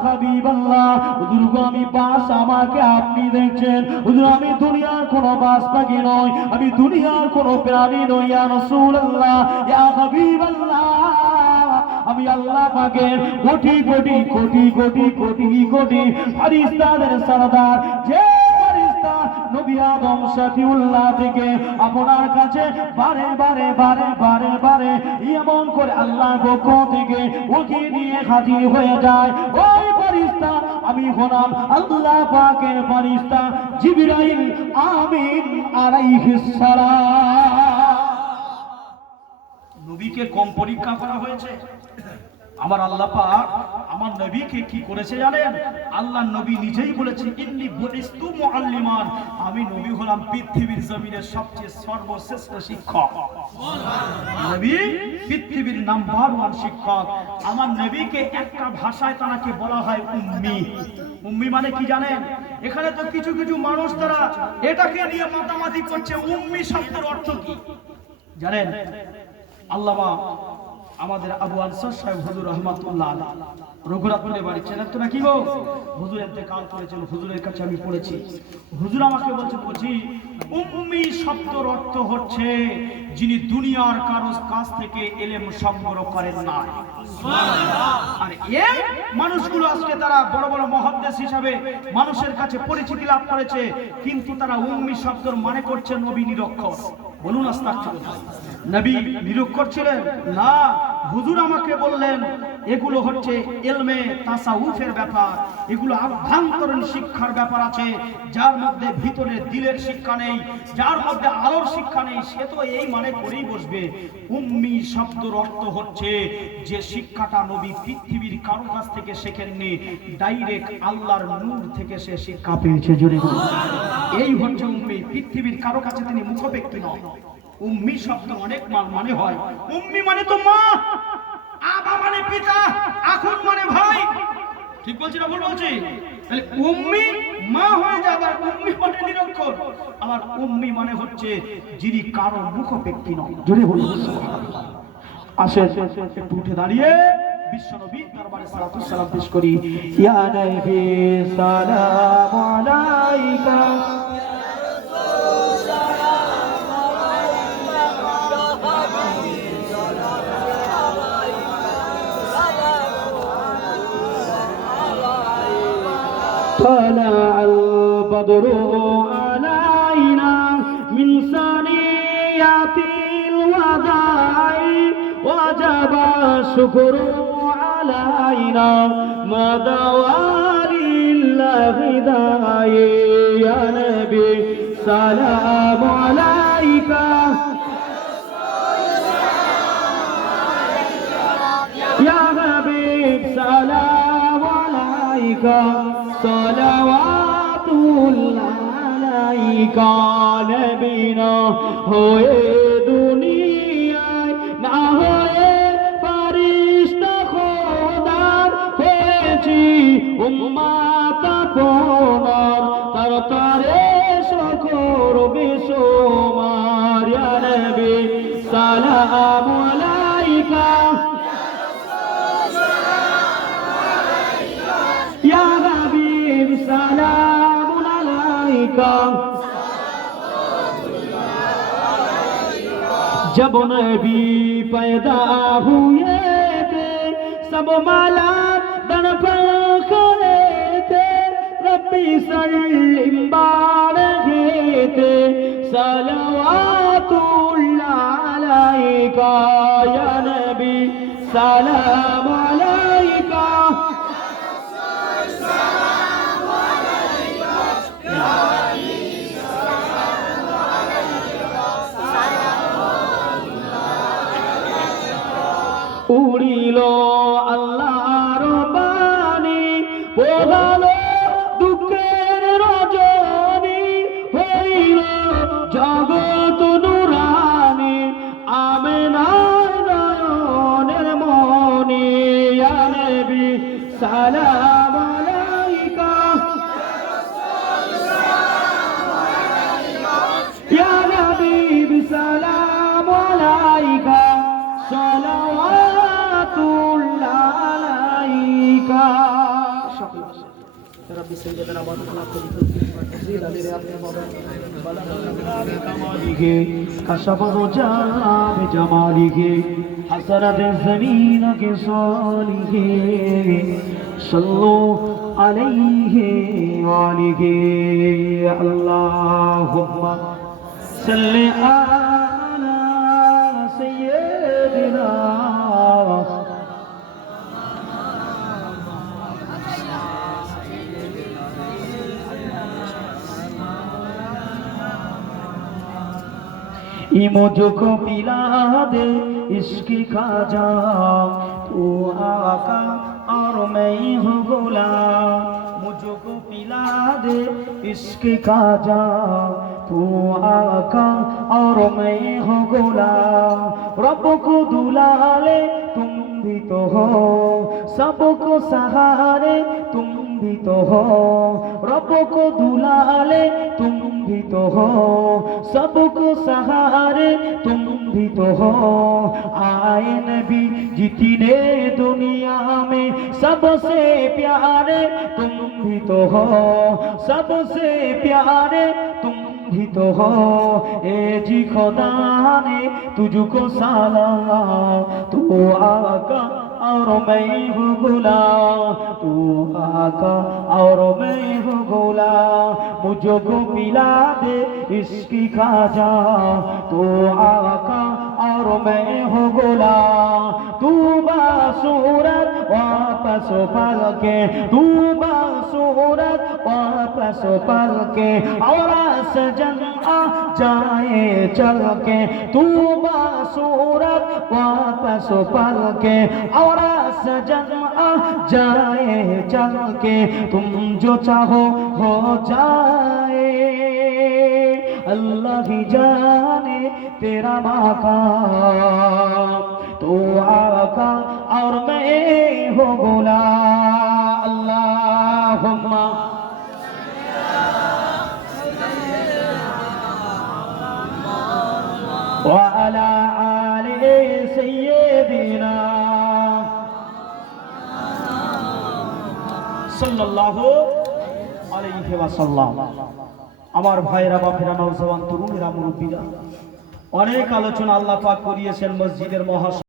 হাবিবাল্লাহ, হুজুর গো, আমি বাস, আমাকে আপনি দেখছেন, হুজুর আমি দুনিয়ার কোনো বাস পাখি নয়, আমি দুনিয়ার কোনো প্রাণী নই। ইয়া রাসূলুল্লাহ, ইয়া হাবিবাল্লাহ, আমি আল্লাহ পাকের কোটি কোটি কোটি কোটি কোটি কোটি ফেরেশতাদের সরদার, যে ফেরেশতা নবী আদম শফিউল্লাহ থেকে আপনার কাছে বারে বারে বারে বারে বারে এমন করে আল্লাহর পক্ষ থেকে ওকে নিয়ে হাজির হয়ে যায়, ওই ফেরেশতা আমি হলাম আল্লাহ পাকের ফেরেশতা জিবরাইল আমিন আলাইহিস সালাম। নবীকে কম পরীক্ষা করা হয়েছে? আমার আল্লাহ পাক আমার নবীকে কি করেছে জানেন? আল্লাহ নবী নিজেই বলেছেন, ইন্নী বুইস্তু মুআল্লিমান, আমি নবী হলাম পৃথিবীর জমিনের সবচেয়ে সর্বশ্রেষ্ঠ শিক্ষক। নবী পৃথিবীর নাম্বার 1 শিক্ষক। আমার নবীকে একটা ভাষায় তাকে বলা হয় উম্মি। উম্মি মানে কি জানেন? এখানে তো কিছু কিছু মানুষ তারা এটাকে নিয়ে মাতামাতি করছে, উম্মি শব্দের অর্থ কি জানেন? আল্লামা আমাদের আবু আনসার সাহেব হুজুর রহমাতুল্লাহ আলাইহি রঘুনাথপুরে বাড়ি, চেনেন তো নাকি গো? হুজুর ইন্তেকাল করেছেন, হুজুরের কাছে আমি পড়েছি। হুজুর আমাকে বলছি উম্মি শব্দের অর্থ হচ্ছে যিনি দুনিয়ার কারো কাছ থেকে ইলম সংগ্রহ করেন না। আর এই মানুষগুলো আজকে তারা বড় বড় মুহাদ্দিস হিসাবে মানুষের কাছে পরিচিতি লাভ করেছে, কিন্তু তারা উম্মি শব্দের মানে করছে নবী নিরক্ষর। বলুন আস্তাগফিরুল্লাহ। নবী নিরক্ষর ছিলেন না। হুজুর আমাকে বললেন এগুলো হচ্ছে ইলমে তাসাউফের ব্যাপার, এগুলো আভ্যন্তরীণ শিক্ষার ব্যাপার আছে। যার মধ্যে ভিতরে দিলের শিক্ষা নেই, যার মধ্যে আলোর শিক্ষা নেই, সে তো এই মানে করেই বসবে। উম্মি শব্দের অর্থ হচ্ছে যে শিক্ষাটা নবী পৃথিবীর কারো কাছ থেকে শেখেননি, ডাইরেক্ট আল্লাহর নূর থেকে সে শিক্ষা পেয়েছে। জোরে বলুন, এই হচ্ছে উম্মি। পৃথিবীর কারো কাছে তিনি মুখব্যক্তি নয়। উম্মি শব্দ অনেক মানে হয়। উম্মি মানে তো মা, আবা মানে পিতা, আখুন মানে ভাই। ঠিক বলছি না ভুল বলছি? তাহলে উম্মি মা হয়ে যাবে, আর উম্মি মানে নিরক্ষর। আবার উম্মি মানে হচ্ছে যিনি কারো মুখব্যক্তি নয়। জোরে বলুন সুবহানাল্লাহ। আসেন একটু উঠে দাঁড়িয়ে বিশ্বনবীর দরবারে সালাতু সালাম পেশ করি। ইয়া নবী সালামু আলাইকা, طلع البدر علينا من ثنيات الوداع وجب الشكر علينا ما دعا لله داعي يا نبي سلام عليك يا حبيب سلام عليك সালাওয়াতুল্লাহ আলাইকা নবীনা হয়ে দুনিয়ায় না হয়ে ফেরেশতা খোদার হয়েছি উম্মত আপনার তারতারে শকর বেশুমার ইয়া নবী সালাম আলাইকা ইয়া হাবিব সালাম আলাইকা। जब नबी पैदा हुए थे सब मलाइका पर खड़े थे, रब्बी सल्लिम बारहे थे सलावतुल्लाह अलैका या नबी सलाम अलैका উড়িল আল্লাহর বাণী পোহালো দুঃখের রজনী হইল জগৎ নুরানি আমেনার নয়নের মনি ইয়া নবী সালাম আলাইকা ইয়া হাবিব সালাম আলাইকা সালাওয়াতুল্লাহ আলাইকা। रब्बी सैयदना व मौलाना तज़ील अली अपने मौला कमालिगे कशफ जाम जमालिगे हसरत ज़मीन के सालिगे सल्लु अलैहि वालिगे अल्लाहुम्मा सल्लि अला सय्यिदिना मुझको पिला दे इश्क खाजा तू आका और मैं हूँ गुलाम। मुझको पिला दे इश्क खाजा तू आका और मैं हूँ गुलाम। रब को दुलाले तुम भी तो हो, सबको सहारे तुम भी तो हो, रब को दुलाले तुम भी तो हो, सबको सहारे तुम भी तो हो। आए नबी जितने दुनिया में सबसे प्यारे तुम भी तो हो, सबसे प्यारे तुम भी तो हो। ए जी खुदा ने तुझको सलाम, तू आका और मैं हूँ गुलाम, तू आका और मैं हूँ गुलाम, मुझको पिला दे इसकी खाजा, तू आका और मैं हूँ गुलाम। तू बासूरत वापस पल के, तू बासूरत वापस पल के, और सजन आ जाए चल के, तू बासूरत वापस पल के, और सजन आ जाए चल के, तुम जो चाहो हो जाए। अल्लाह ही जाने तेरा माकाम, तो आका और मैं हो गुलाम। अल्लाहुम्मा व अला आले सय्यिदिना সাল্লাল্লাহু আলাইহি ওয়াসাল্লাম। আমার ভাইরা বাপেরা নওজওয়ান তরুণেরা মুরব্বীরা, অনেক আলোচনা আল্লাহ পাক করিয়েছেন মসজিদের মহা